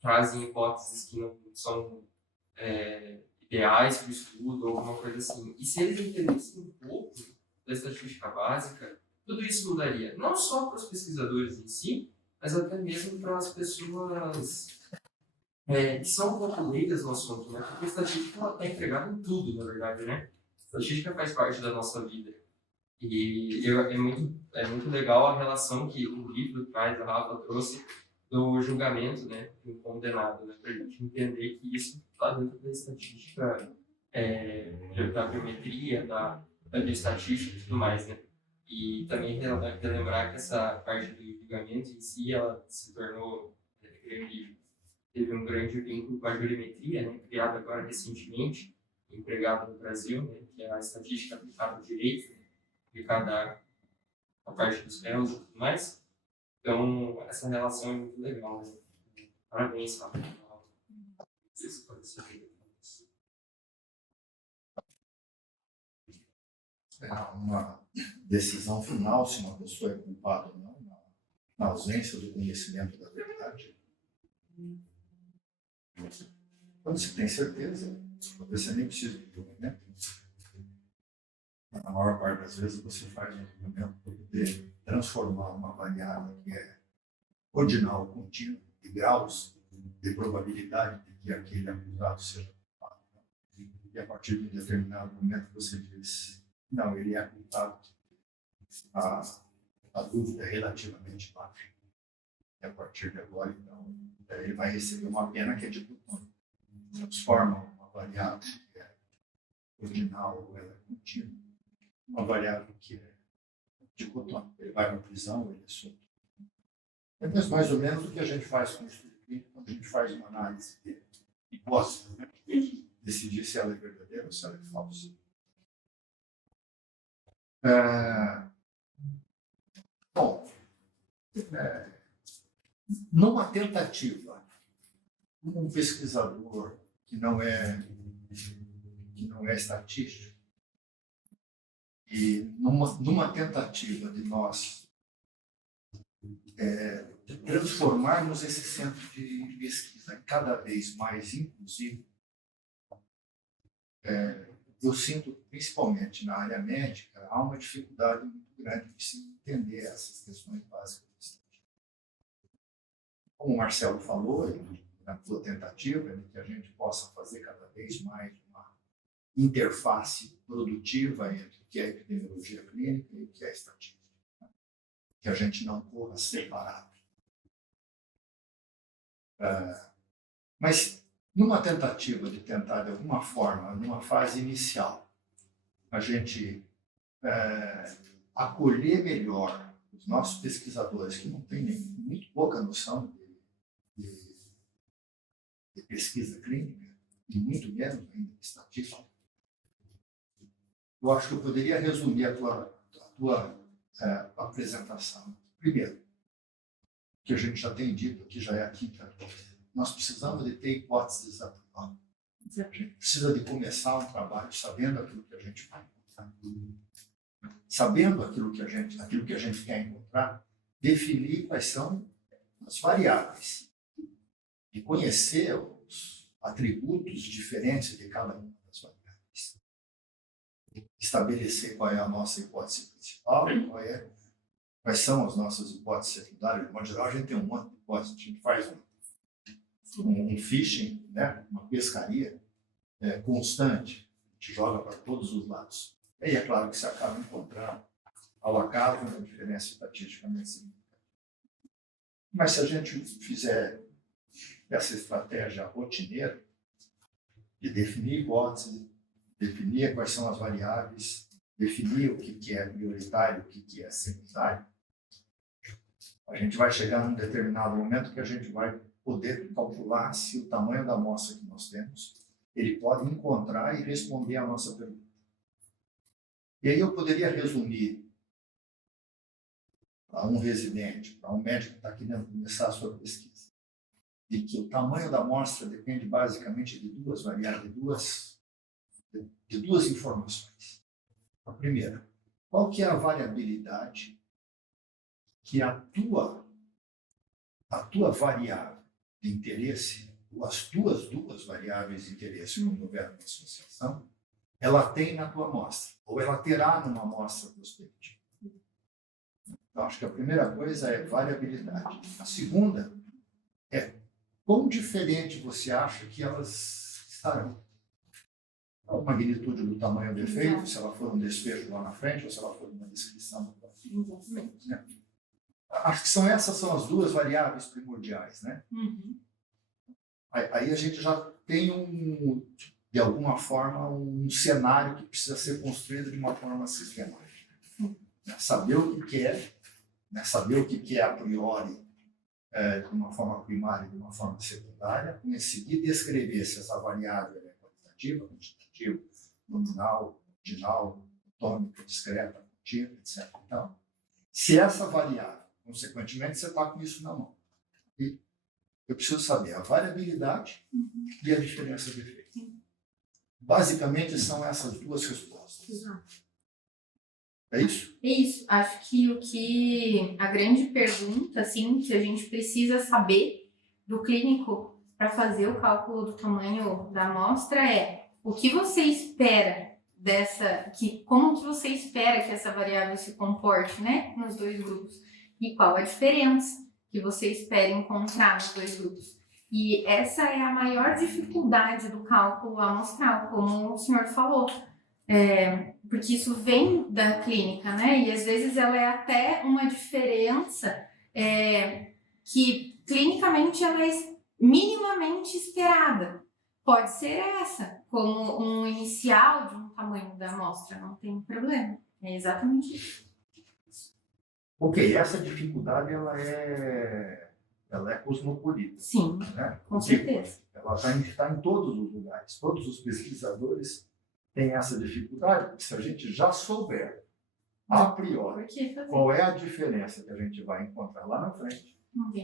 trazem hipóteses que não são ideais para o estudo ou alguma coisa assim. E se eles entendessem um pouco da estatística básica, tudo isso mudaria. Não só para os pesquisadores em si, mas até mesmo para as pessoas que são um pouco leigas no assunto, né? Porque a estatística está empregada em tudo, na verdade, né? A estatística faz parte da nossa vida. E é muito legal a relação que o livro traz, a Rafa trouxe, do julgamento, né, do condenado, né, para a gente entender que isso está dentro da estatística, da biometria, da bioestatística e tudo mais, né. E também relembrar que essa parte do julgamento em si, ela se tornou teve um grande vínculo com a jurimetria, né, criada agora recentemente, empregada no Brasil, né, que é a estatística aplicada ao direito, aplicada à parte dos réus e tudo mais. Então, essa relação é muito legal, né? Parabéns, Rafa. Isso pode ser. É uma decisão final se uma pessoa é culpada ou não, na ausência do conhecimento da verdade. Quando se tem certeza, você nem precisa de documento. Na maior parte das vezes, você faz um documento para poder transformar uma variável que é ordinal, contínua, de graus de probabilidade de que aquele acusado seja culpado. E a partir de um determinado momento, você diz, não, ele é culpado. A dúvida é relativamente baixa. E a partir de agora, então, ele vai receber uma pena que é de plutônio. Transforma uma variável que é ordinal ou ela é contínua, uma variável que é dicotômica. Ele vai para a prisão, ele é solto. É mais ou menos o que a gente faz com o estudo clínico, quando a gente faz uma análise de hipótese, né? Decidir se ela é verdadeira ou se ela é falsa. Bom, numa tentativa, um pesquisador que não é estatístico, e numa tentativa de nós transformarmos esse centro de pesquisa cada vez mais inclusivo, eu sinto, principalmente na área médica, há uma dificuldade muito grande de se entender essas questões básicas. Como o Marcelo falou, na sua tentativa de que a gente possa fazer cada vez mais uma interface produtiva entre o que é epidemiologia clínica e o que é estatística. Que a gente não corra separado. Mas, numa tentativa de tentar, de alguma forma, numa fase inicial, a gente acolher melhor os nossos pesquisadores, que não têm muito pouca noção de pesquisa clínica, e muito menos ainda de estatística, eu acho que eu poderia resumir a tua apresentação. Primeiro, que a gente já tem dito, que já é a quinta vez, nós precisamos de ter hipóteses atuais. A gente precisa de começar um trabalho sabendo aquilo que a gente vai encontrar. Sabendo aquilo que a gente quer encontrar, definir quais são as variáveis e conhecer os atributos diferentes de cada uma das variáveis. Estabelecer qual é a nossa hipótese principal e quais são as nossas hipóteses secundárias. De modo geral, a gente tem um monte de hipóteses, a gente faz um fishing, né? Uma pescaria constante, a gente joga para todos os lados. E aí é claro que você acaba encontrando, ao acaso, uma diferença estatisticamente significativa. Mas se a gente fizer essa estratégia rotineira de definir hipóteses, definir quais são as variáveis, definir o que é prioritário, o que é secundário, a gente vai chegar num determinado momento que a gente vai poder calcular se o tamanho da amostra que nós temos, ele pode encontrar e responder à nossa pergunta. E aí eu poderia resumir para um residente, para um médico que está querendo começar a sua pesquisa, de que o tamanho da amostra depende basicamente de duas variáveis, de duas informações. A primeira, qual que é a variabilidade que a tua variável de interesse, ou as duas variáveis de interesse, quando houver uma associação, ela tem na tua amostra, ou ela terá numa amostra prospectiva. Então, acho que a primeira coisa é variabilidade. A segunda é quão diferente você acha que elas estarão. A magnitude do tamanho do efeito, se ela for um desfecho lá na frente, ou se ela for uma descrição. Exatamente. Né? Acho que essas são as duas variáveis primordiais, né? Uhum. Aí a gente já tem de alguma forma, um cenário que precisa ser construído de uma forma sistemática. Né? Saber o que é, né? Saber o que é a priori, de uma forma primária e de uma forma secundária, e em seguida descrever se essa variável é qualitativa, quantitativa, nominal, ordinal, atômica, discreta, contínua, etc. Então, se essa variável, consequentemente, você está com isso na mão. E eu preciso saber a variabilidade e a diferença de efeito. Basicamente, são essas duas respostas. Exato. É isso? É isso. Acho que a grande pergunta, assim, que a gente precisa saber do clínico para fazer o cálculo do tamanho da amostra é o que você espera como que você espera que essa variável se comporte, né, nos dois grupos e qual a diferença que você espera encontrar nos dois grupos. E essa é a maior dificuldade do cálculo amostral, como o senhor falou. Porque isso vem da clínica, né? E às vezes ela é até uma diferença que clinicamente ela é minimamente esperada. Pode ser essa, como um inicial de um tamanho da amostra, não tem problema. É exatamente isso. Ok, essa dificuldade ela é cosmopolita. Sim, Né? com certeza. Ela está em todos os lugares. Todos os pesquisadores têm essa dificuldade, porque se a gente já souber, a priori, qual é a diferença que a gente vai encontrar lá na frente,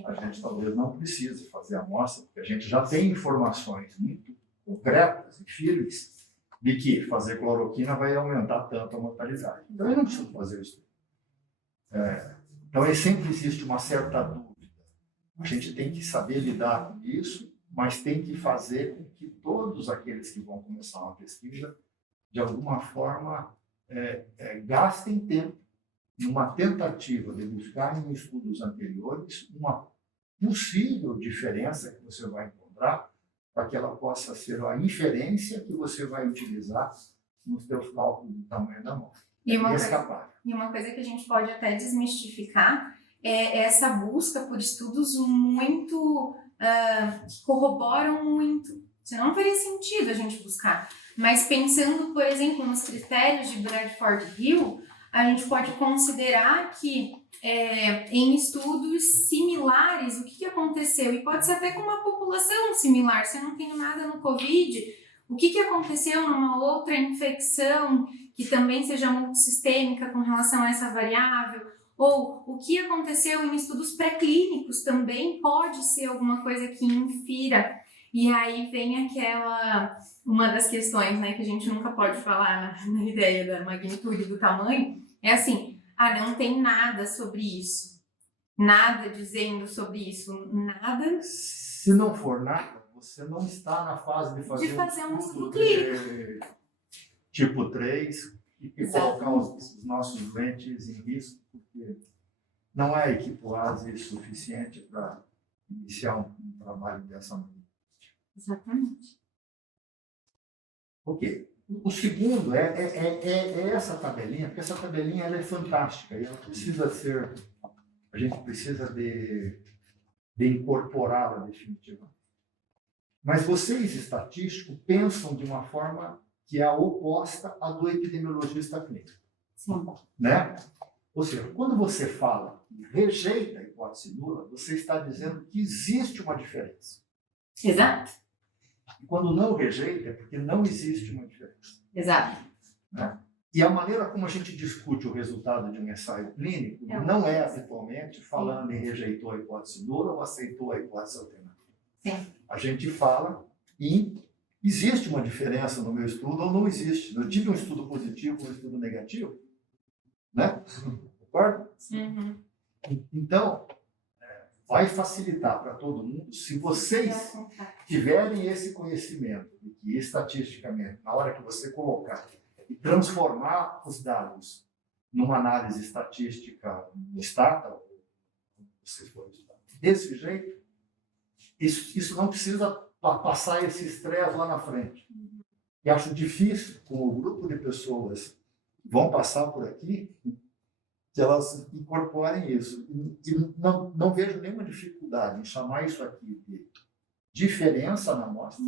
a gente talvez não precise fazer a amostra, porque a gente já tem informações muito concretas e firmes de que fazer cloroquina vai aumentar tanto a mortalidade. Então, eu não preciso fazer isso. Então, aí sempre existe uma certa dúvida. A gente tem que saber lidar com isso, mas tem que fazer com que todos aqueles que vão começar uma pesquisa, de alguma forma, gastem tempo numa tentativa de buscar em estudos anteriores uma possível diferença que você vai encontrar para que ela possa ser a inferência que você vai utilizar nos seus cálculos do tamanho da amostra. E uma coisa que a gente pode até desmistificar é essa busca por estudos muito que corroboram muito. Senão não faria sentido a gente buscar. Mas pensando, por exemplo, nos critérios de Bradford-Hill, a gente pode considerar que em estudos similares, o que aconteceu? E pode ser até com uma população similar. Se eu não tenho nada no Covid, o que aconteceu numa outra infecção que também seja multissistêmica com relação a essa variável? Ou o que aconteceu em estudos pré-clínicos também pode ser alguma coisa que infira. E aí vem uma das questões, né, que a gente nunca pode falar na ideia da magnitude do tamanho, é assim, não tem nada sobre isso, nada dizendo sobre isso, nada. Se não for nada, você não está na fase de fazer um estudo clínico. Tipo 3 e colocar os nossos doentes em risco, porque não é equipe base suficiente para iniciar um trabalho dessa maneira. Exatamente. Ok. O segundo é essa tabelinha, porque essa tabelinha ela é fantástica e ela precisa ser, a gente precisa de incorporá-la definitivamente. Mas vocês, estatísticos, pensam de uma forma que é a oposta à do epidemiologista clínico. Sim. Né? Ou seja, quando você fala e rejeita a hipótese nula, você está dizendo que existe uma diferença. Exato. E quando não rejeita, é porque não existe uma diferença. Exato. Né? E a maneira como a gente discute o resultado de um ensaio clínico não é habitualmente falando em rejeitou a hipótese nula ou aceitou a hipótese alternativa. Sim. A gente fala em existe uma diferença no meu estudo ou não existe. Eu tive um estudo positivo ou um estudo negativo. Né? Concorda? Uhum. Então, vai facilitar para todo mundo se vocês tiverem esse conhecimento de que, estatisticamente, na hora que você colocar e transformar os dados numa análise estatística stata, vocês forem estudar desse jeito, isso não precisa passar esse estresse lá na frente. E acho difícil, com o grupo de pessoas que vão passar por aqui, que elas incorporem isso. E não vejo nenhuma dificuldade em chamar isso aqui de diferença na amostra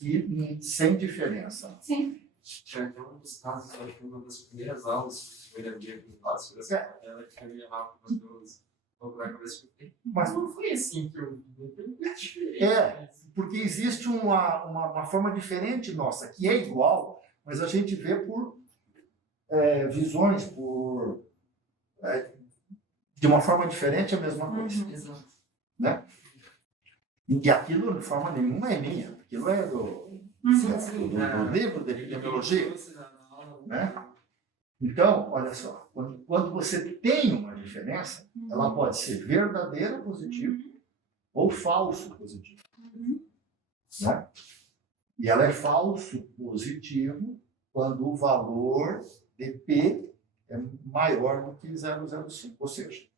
e sem diferença. Sim. Tinha um dos casos, acho que uma das primeiras aulas, primeira dia que eu faço sobre essa ela que foi meio rápido, mas Mas não foi assim que eu vi. porque existe uma forma diferente nossa, que é igual, mas a gente vê por visões, de uma forma diferente a mesma coisa. Né? E aquilo, de forma nenhuma, é minha. Aquilo é do livro de epidemiologia. Né? Então, olha só, quando você tem uma diferença, ela pode ser verdadeira positiva ou falso positivo. Né? E ela é falso positivo quando o valor de P é maior do que 0,05, ou seja,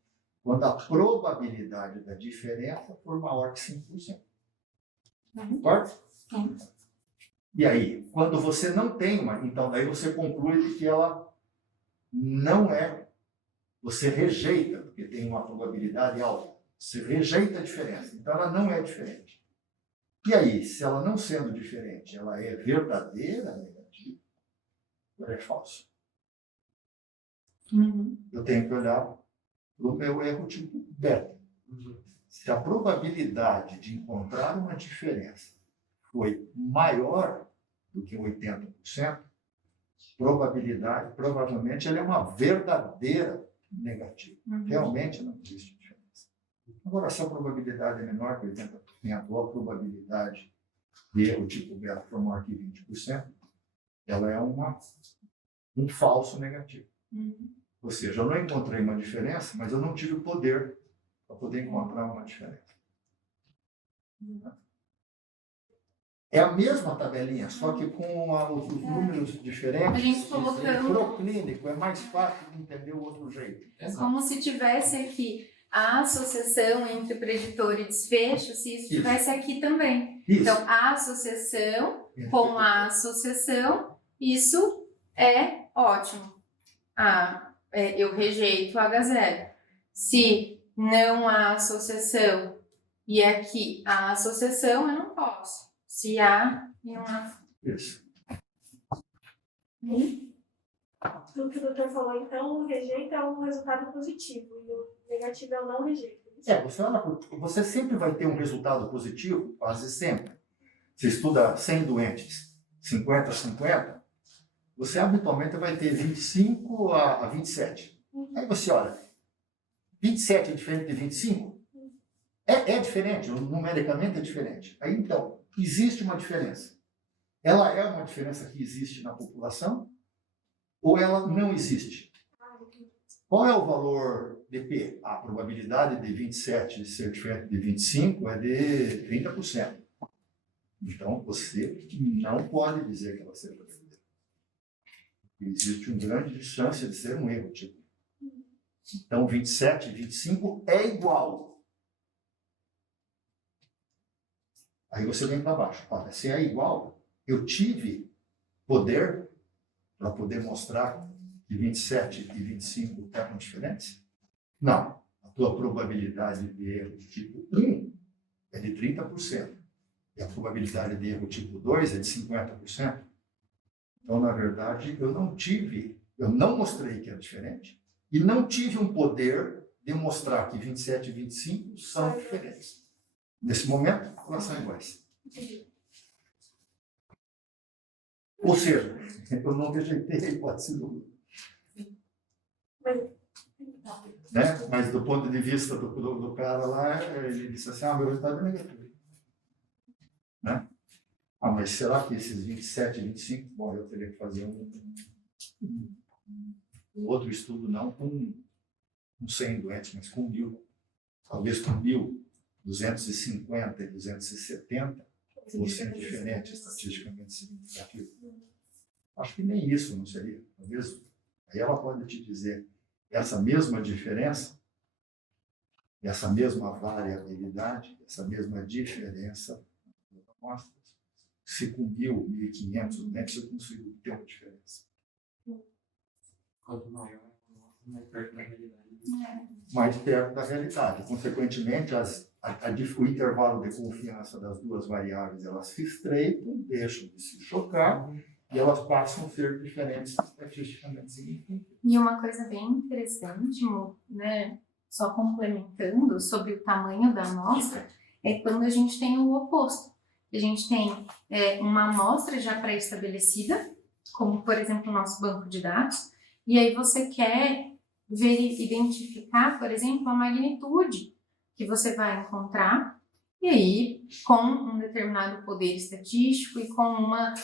quando a probabilidade da diferença for maior que 5%. Concorda? E aí, quando você não tem uma, então daí você conclui que ela não é, você rejeita, porque tem uma probabilidade alta, você rejeita a diferença, então ela não é diferente. E aí, se ela não sendo diferente, ela é verdadeira, negativa, ela é falsa. Eu tenho que olhar para o meu erro tipo beta. Se a probabilidade de encontrar uma diferença foi maior do que 80%, provavelmente ela é uma verdadeira negativa. Realmente não existe diferença. Agora, se a probabilidade é menor que 80%, ou a probabilidade de erro tipo beta for maior que 20%, ela é um falso negativo. Ou seja, eu não encontrei uma diferença, mas eu não tive o poder para poder encontrar uma diferença. É a mesma tabelinha, só que com os números diferentes. A gente colocando. Proclínico, é mais fácil de entender o outro jeito. É como se tivesse aqui a associação entre preditor e desfecho, se isso tivesse aqui também. Isso. Então, a associação com a associação, isso é ótimo. Eu rejeito o H0. Se não há associação e aqui há associação, eu não posso. Se há e não há. Isso. Do que o doutor falou, então, o rejeito é um resultado positivo e o negativo é o não rejeito. Você sempre vai ter um resultado positivo, quase sempre. Você estuda 100 doentes, 50 a 50, você habitualmente vai ter 25 a 27. Aí você olha, 27 é diferente de 25? É diferente, numericamente é diferente. Aí então, existe uma diferença. Ela é uma diferença que existe na população ou ela não existe? Qual é o valor de P? A probabilidade de 27 ser diferente de 25 é de 30%. Então, você não pode dizer que ela seja verdadeira. Existe uma grande chance de ser um erro. Tipo. Então, 27 e 25 é igual. Aí você vem para baixo. Olha, se é igual, eu tive poder para poder mostrar que 27 e 25 estavam diferentes? Não. A tua probabilidade de erro tipo 1 é de 30%. E a probabilidade de erro tipo 2 é de 50%. Então, na verdade, eu não mostrei que era diferente e não tive um poder de mostrar que 27 e 25 são diferentes. Nesse momento, elas são iguais. Ou seja, eu não rejeitei a hipótese do né? Mas do ponto de vista do cara lá, ele disse assim, meu resultado é negativo. Né? Mas será que esses 27 e 25, bom, eu teria que fazer outro estudo não com 100 doentes, mas com 1.000. Talvez com 1.250 e 270 fosse diferente, estatisticamente significativo. Acho que nem isso não seria. Talvez aí ela pode te dizer essa mesma diferença, essa mesma variabilidade, essa mesma diferença das amostras, se com 1.000, 1.500 doentes eu consigo ter uma diferença. Quanto maior, mais perto da realidade. Mais perto da realidade. Consequentemente, o intervalo de confiança das duas variáveis elas se estreitam, deixam de se chocar e elas passam a ser diferentes estatisticamente significativas. E uma coisa bem interessante, né, só complementando sobre o tamanho da amostra, é quando a gente tem o oposto. A gente tem uma amostra já pré-estabelecida, como, por exemplo, o nosso banco de dados, e aí você quer identificar, por exemplo, a magnitude que você vai encontrar, e aí com um determinado poder estatístico e com uma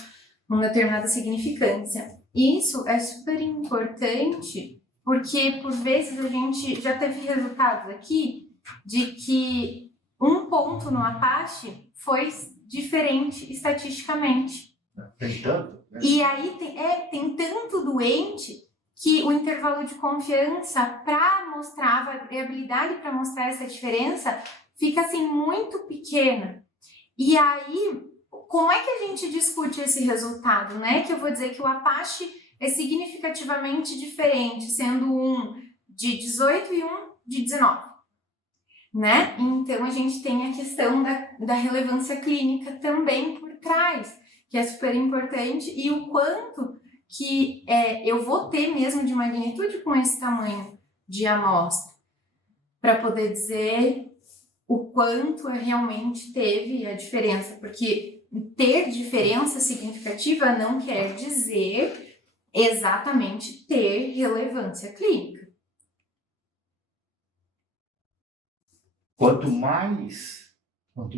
determinada significância. Isso é super importante, porque por vezes a gente já teve resultados aqui de que um ponto no Apache foi diferente estatisticamente. Tem tanto, né? E aí tem tanto doente que o intervalo de confiança para mostrar a variabilidade, para mostrar essa diferença, fica assim muito pequena. E aí, como é que a gente discute esse resultado, né? Que eu vou dizer que o Apache é significativamente diferente, sendo um de 18 e um de 19, né? Então, a gente tem a questão da relevância clínica também por trás, que é super importante, e o quanto que eu vou ter mesmo de magnitude com esse tamanho de amostra, para poder dizer o quanto realmente teve a diferença, porque ter diferença significativa não quer dizer exatamente ter relevância clínica. Quanto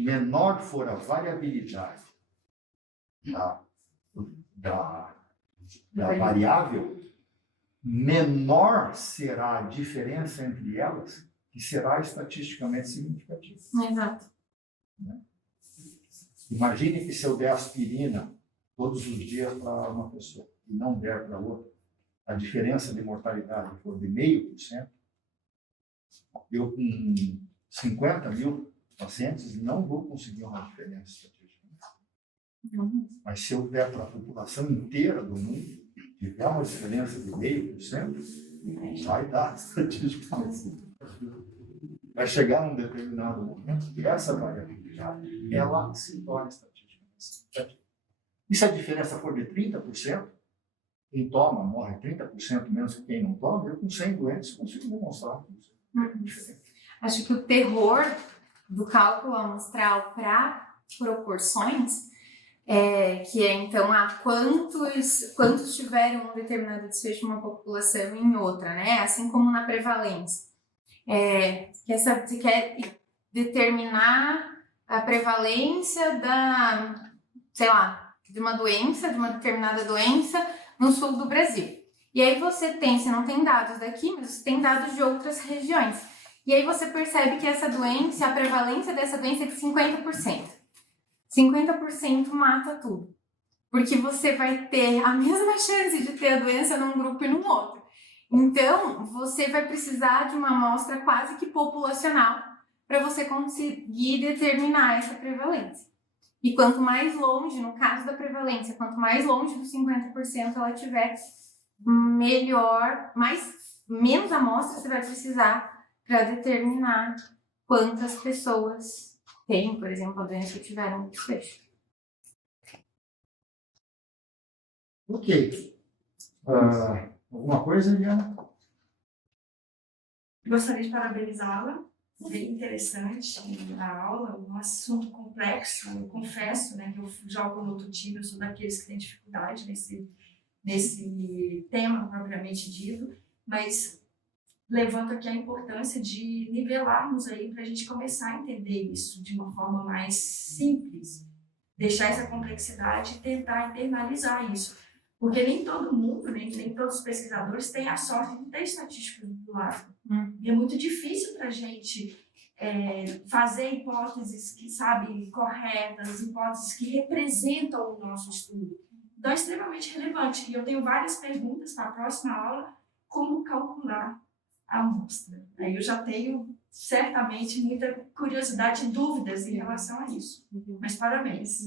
menor for a variabilidade da variável, menor será a diferença entre elas, que será estatisticamente significativa. Exato. Imagine que se eu der aspirina todos os dias para uma pessoa e não der para outra, a diferença de mortalidade for de 0,5%, eu com 50 mil pacientes não vou conseguir uma diferença estatística. Mas se eu der para a população inteira do mundo, tiver uma diferença de 0,5%, vai dar estatisticamente. Vai chegar num determinado momento que essa variabilidade ela se torna estatisticamente significativa. E se a diferença for de 30%, quem toma morre 30% menos que quem não toma, eu com 100 doentes consigo demonstrar isso. Acho que o terror do cálculo amostral para proporções que é então quantos tiveram um determinado desfecho em uma população e em outra, né? Assim como na prevalência. Você quer determinar a prevalência de uma doença, de uma determinada doença no sul do Brasil. E aí você não tem dados daqui, mas você tem dados de outras regiões. E aí você percebe que essa doença, a prevalência dessa doença é de 50%. 50% mata tudo. Porque você vai ter a mesma chance de ter a doença num grupo e num outro. Então, você vai precisar de uma amostra quase que populacional para você conseguir determinar essa prevalência. E quanto mais longe, no caso da prevalência, quanto mais longe dos 50% ela tiver, melhor, menos amostra você vai precisar para determinar quantas pessoas tem, por exemplo, a doença que tiveram um desfecho. Ok. Alguma coisa, Eliana? Gostaria de parabenizá-la. Bem interessante a aula, um assunto complexo. Eu confesso, né, que eu jogo no outro time, eu sou daqueles que têm dificuldade nesse tema propriamente dito, mas levanto aqui a importância de nivelarmos aí para a gente começar a entender isso de uma forma mais simples, deixar essa complexidade e tentar internalizar isso. Porque nem todo mundo, nem todos os pesquisadores têm a sorte de ter estatísticas do lado. E é muito difícil para a gente fazer hipóteses que, sabe, corretas, hipóteses que representam o nosso estudo. Então, é extremamente relevante. E eu tenho várias perguntas para a próxima aula, como calcular a amostra. Aí eu já tenho, certamente, muita curiosidade e dúvidas em relação a isso. Mas parabéns.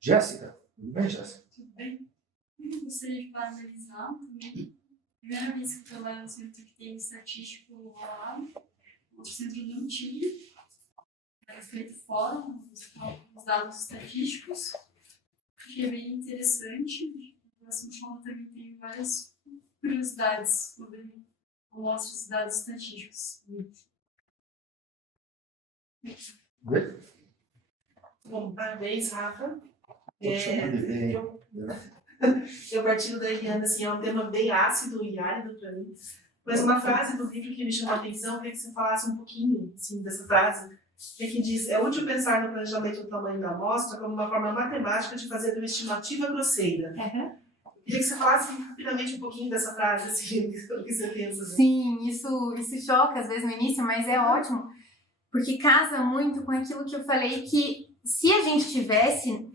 Jéssica, tudo bem, Jéssica? Tudo bem? Eu gostaria de parabenizar também. Primeira vez que eu trabalho no centro que tem estatístico lá, o centro não tinha. Era feito fora, os dados estatísticos. Achei bem interessante. A próxima aula também tem várias curiosidades sobre amostras de dados estatísticos. Bom, parabéns, Rafa. Tô te chamando de bem, hein? Eu partilho da Eliana, assim, é um tema bem ácido e árido para mim. Mas uma frase do livro que me chamou a atenção, eu queria que você falasse um pouquinho assim, dessa frase, que diz: é útil pensar no planejamento do tamanho da amostra como uma forma matemática de fazer uma estimativa grosseira. Eu queria que você falasse rapidamente um pouquinho dessa frase, assim, o que você pensa. Né? Sim, isso choca às vezes no início, mas é ótimo, porque casa muito com aquilo que eu falei, que se a gente tivesse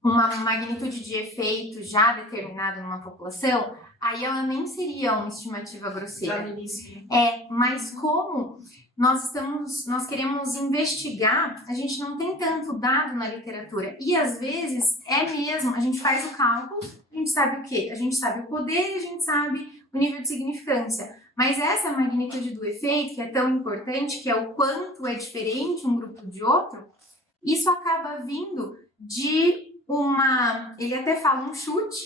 uma magnitude de efeito já determinada numa população, aí ela nem seria uma estimativa grosseira. Já no início. Mas como nós queremos investigar, a gente não tem tanto dado na literatura. E às vezes mesmo, a gente faz o cálculo, a gente sabe o quê? A gente sabe o poder e a gente sabe o nível de significância. Mas essa magnitude do efeito, que é tão importante, que é o quanto é diferente um grupo de outro, isso acaba vindo de ele até fala um chute,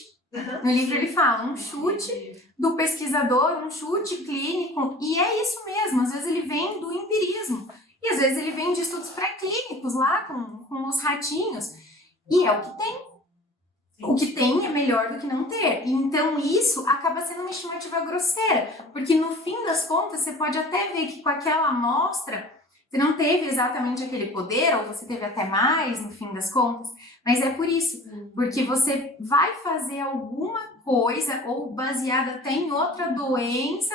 no livro ele fala um chute do pesquisador, um chute clínico, e é isso mesmo, às vezes ele vem do empirismo, e às vezes ele vem de estudos pré-clínicos lá com os ratinhos, e é o que tem. O que tem é melhor do que não ter. E então isso acaba sendo uma estimativa grosseira, porque no fim das contas você pode até ver que com aquela amostra você não teve exatamente aquele poder, ou você teve até mais no fim das contas, mas é por isso, porque você vai fazer alguma coisa, ou baseada até em outra doença,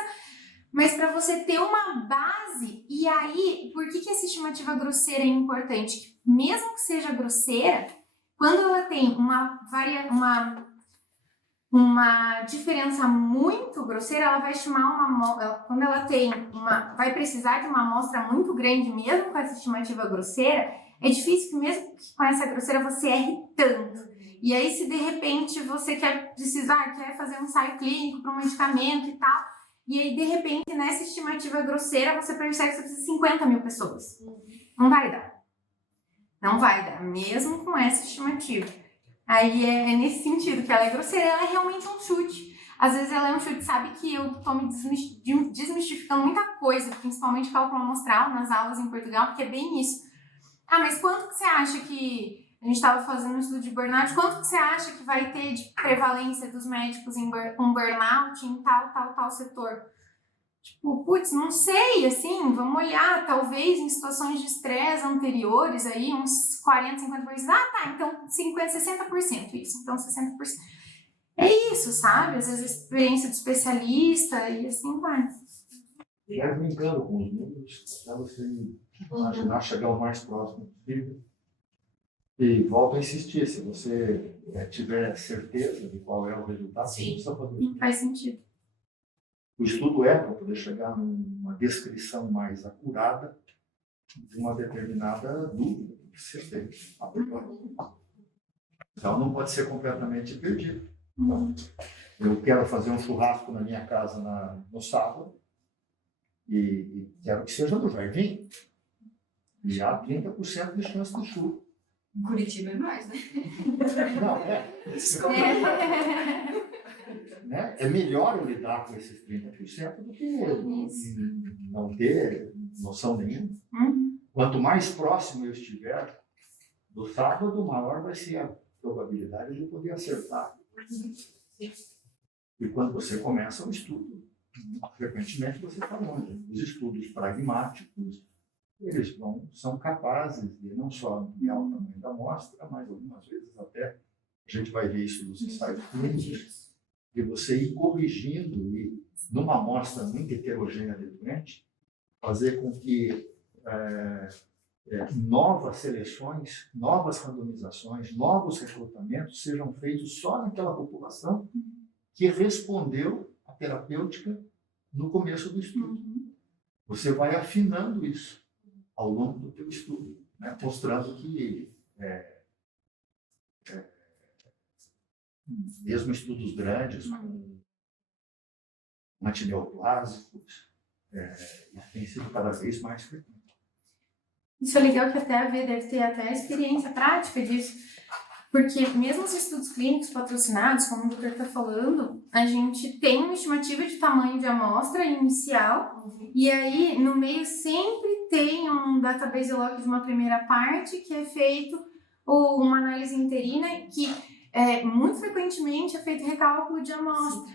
mas para você ter uma base. E aí, por que essa estimativa grosseira é importante? Mesmo que seja grosseira, quando ela tem uma diferença muito grosseira, ela vai estimar quando ela vai precisar de uma amostra muito grande, mesmo com essa estimativa grosseira, é difícil que mesmo com essa grosseira você erre tanto. E aí, se de repente você quer fazer um ensaio clínico para um medicamento e tal, e aí de repente nessa estimativa grosseira você percebe que você precisa de 50 mil pessoas. Não vai dar. Não vai dar, mesmo com essa estimativa. Aí é nesse sentido que ela é grosseira, ela é realmente um chute. Às vezes ela é um chute, sabe que eu estou me desmistificando muita coisa, principalmente cálculo amostral nas aulas em Portugal, porque é bem isso. Mas quanto que você acha que... A gente estava fazendo um estudo de burnout, quanto que você acha que vai ter de prevalência dos médicos com burnout em tal setor? Tipo, putz, não sei, assim, vamos olhar, talvez em situações de estresse anteriores, aí uns 40%, 50%, então 50%, 60% isso, então 60%. É isso, sabe? Às vezes a experiência do especialista e assim vai. Vai brincando com os números, para você imaginar chegar o mais próximo possível. E volto a insistir, se você tiver certeza de qual é o resultado, você não precisa fazer isso. Não faz sentido. O estudo é para poder chegar numa descrição mais acurada de uma determinada dúvida que você tem. Então não pode ser completamente perdido. Eu quero fazer um churrasco na minha casa no sábado e quero que seja no jardim. E há 30% de chance de chuva. Em Curitiba é mais, né? Não, né? É melhor eu lidar com esses 30% do que não ter noção nenhuma. Quanto mais próximo eu estiver do sábado, maior vai ser a probabilidade de eu poder acertar. E quando você começa um estudo, frequentemente você está longe. Os estudos pragmáticos, eles são capazes de não só ampliar o tamanho da amostra, mas algumas vezes até, a gente vai ver isso nos ensaios clínicos, de você ir corrigindo e, numa amostra muito heterogênea de doente, fazer com que novas seleções, novas randomizações, novos recrutamentos sejam feitos só naquela população que respondeu à terapêutica no começo do estudo. Você vai afinando isso ao longo do teu estudo, né? Mostrando que mesmo estudos grandes, como antineoplásicos, tem sido cada vez mais frequente. Isso é legal que até a V deve ter até a experiência prática disso, porque mesmo os estudos clínicos patrocinados, como o doutor está falando, a gente tem uma estimativa de tamanho de amostra inicial, e aí no meio sempre tem um database log de uma primeira parte que é feito, ou uma análise interina, que muito frequentemente é feito recálculo de amostra.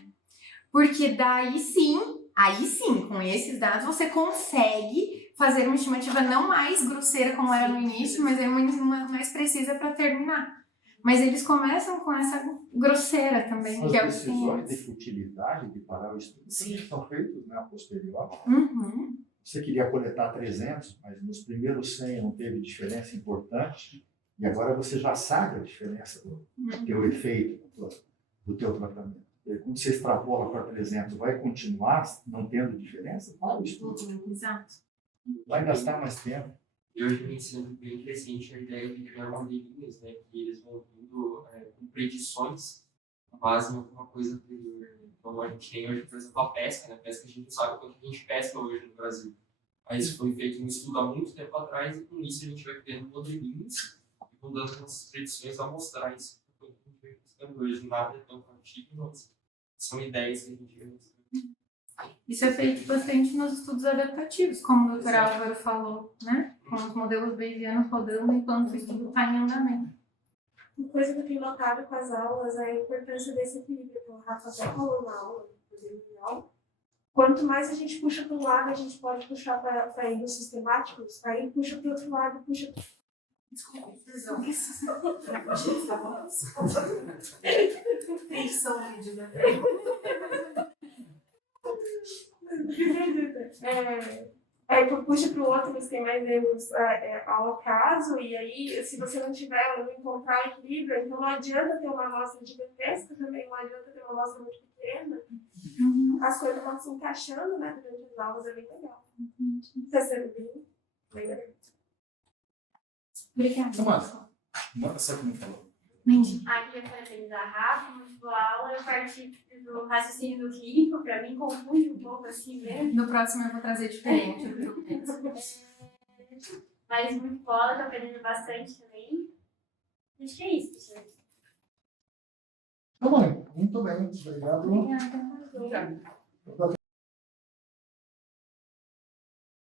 Porque daí sim, com esses dados, você consegue fazer uma estimativa não mais grosseira como era no início, mas uma mais precisa para terminar. Mas eles começam com essa grosseira também, As que é o decisões de futilidade de parar o estudo são feitas, né, a posterior. Você queria coletar 300, mas nos primeiros 100 não teve diferença importante, e agora você já sabe a diferença do teu efeito, do teu tratamento. E aí, quando você extrapola para 300, vai continuar não tendo diferença? Para o estudo. Exato. Vai gastar mais tempo. E hoje vem sendo bem crescente a ideia de criar modelinhos, né, que eles vão vindo com predições com base em alguma coisa anterior. Então, a gente tem hoje, por exemplo, a pesca, né? A pesca a gente não sabe quanto a gente pesca hoje no Brasil. Mas foi feito um estudo há muito tempo atrás e com isso a gente vai criando modelinhos e vão dando umas predições amostrais. Então, a gente vem pescando hoje, nada é tão antigo, mas são ideias que a gente vê. Isso é feito bastante nos estudos adaptativos, como o doutor Álvaro falou, né? Com os modelos bayesianos rodando enquanto o estudo está em andamento. Uma coisa que eu tenho notado com as aulas é a importância desse equilíbrio, que o Rafa até falou na aula, quanto mais a gente puxa para um lado, a gente pode puxar para erros sistemáticos, aí puxa para o outro lado, puxa para... Desculpa, perdão. Edição vídeo, né? Puxa para o outro, você tem mais erros ao acaso, e aí, se você não encontrar o equilíbrio, então não adianta ter uma amostra gigantesca também, não adianta ter uma amostra muito pequena. As coisas vão se encaixando, né, durante as aulas, é bem legal. Está sendo bem legal. Obrigada. Manda só como falou. Aqui eu parabenizar a Rafa, muito boa aula. Eu parti do raciocínio do clínico, para mim confunde um pouco assim mesmo. No próximo eu vou trazer diferente o que eu penso. Mas muito boa, tô aprendendo bastante também. Acho que é isso, pessoal. Tá bom, muito bem. Obrigado. Obrigada. Obrigada.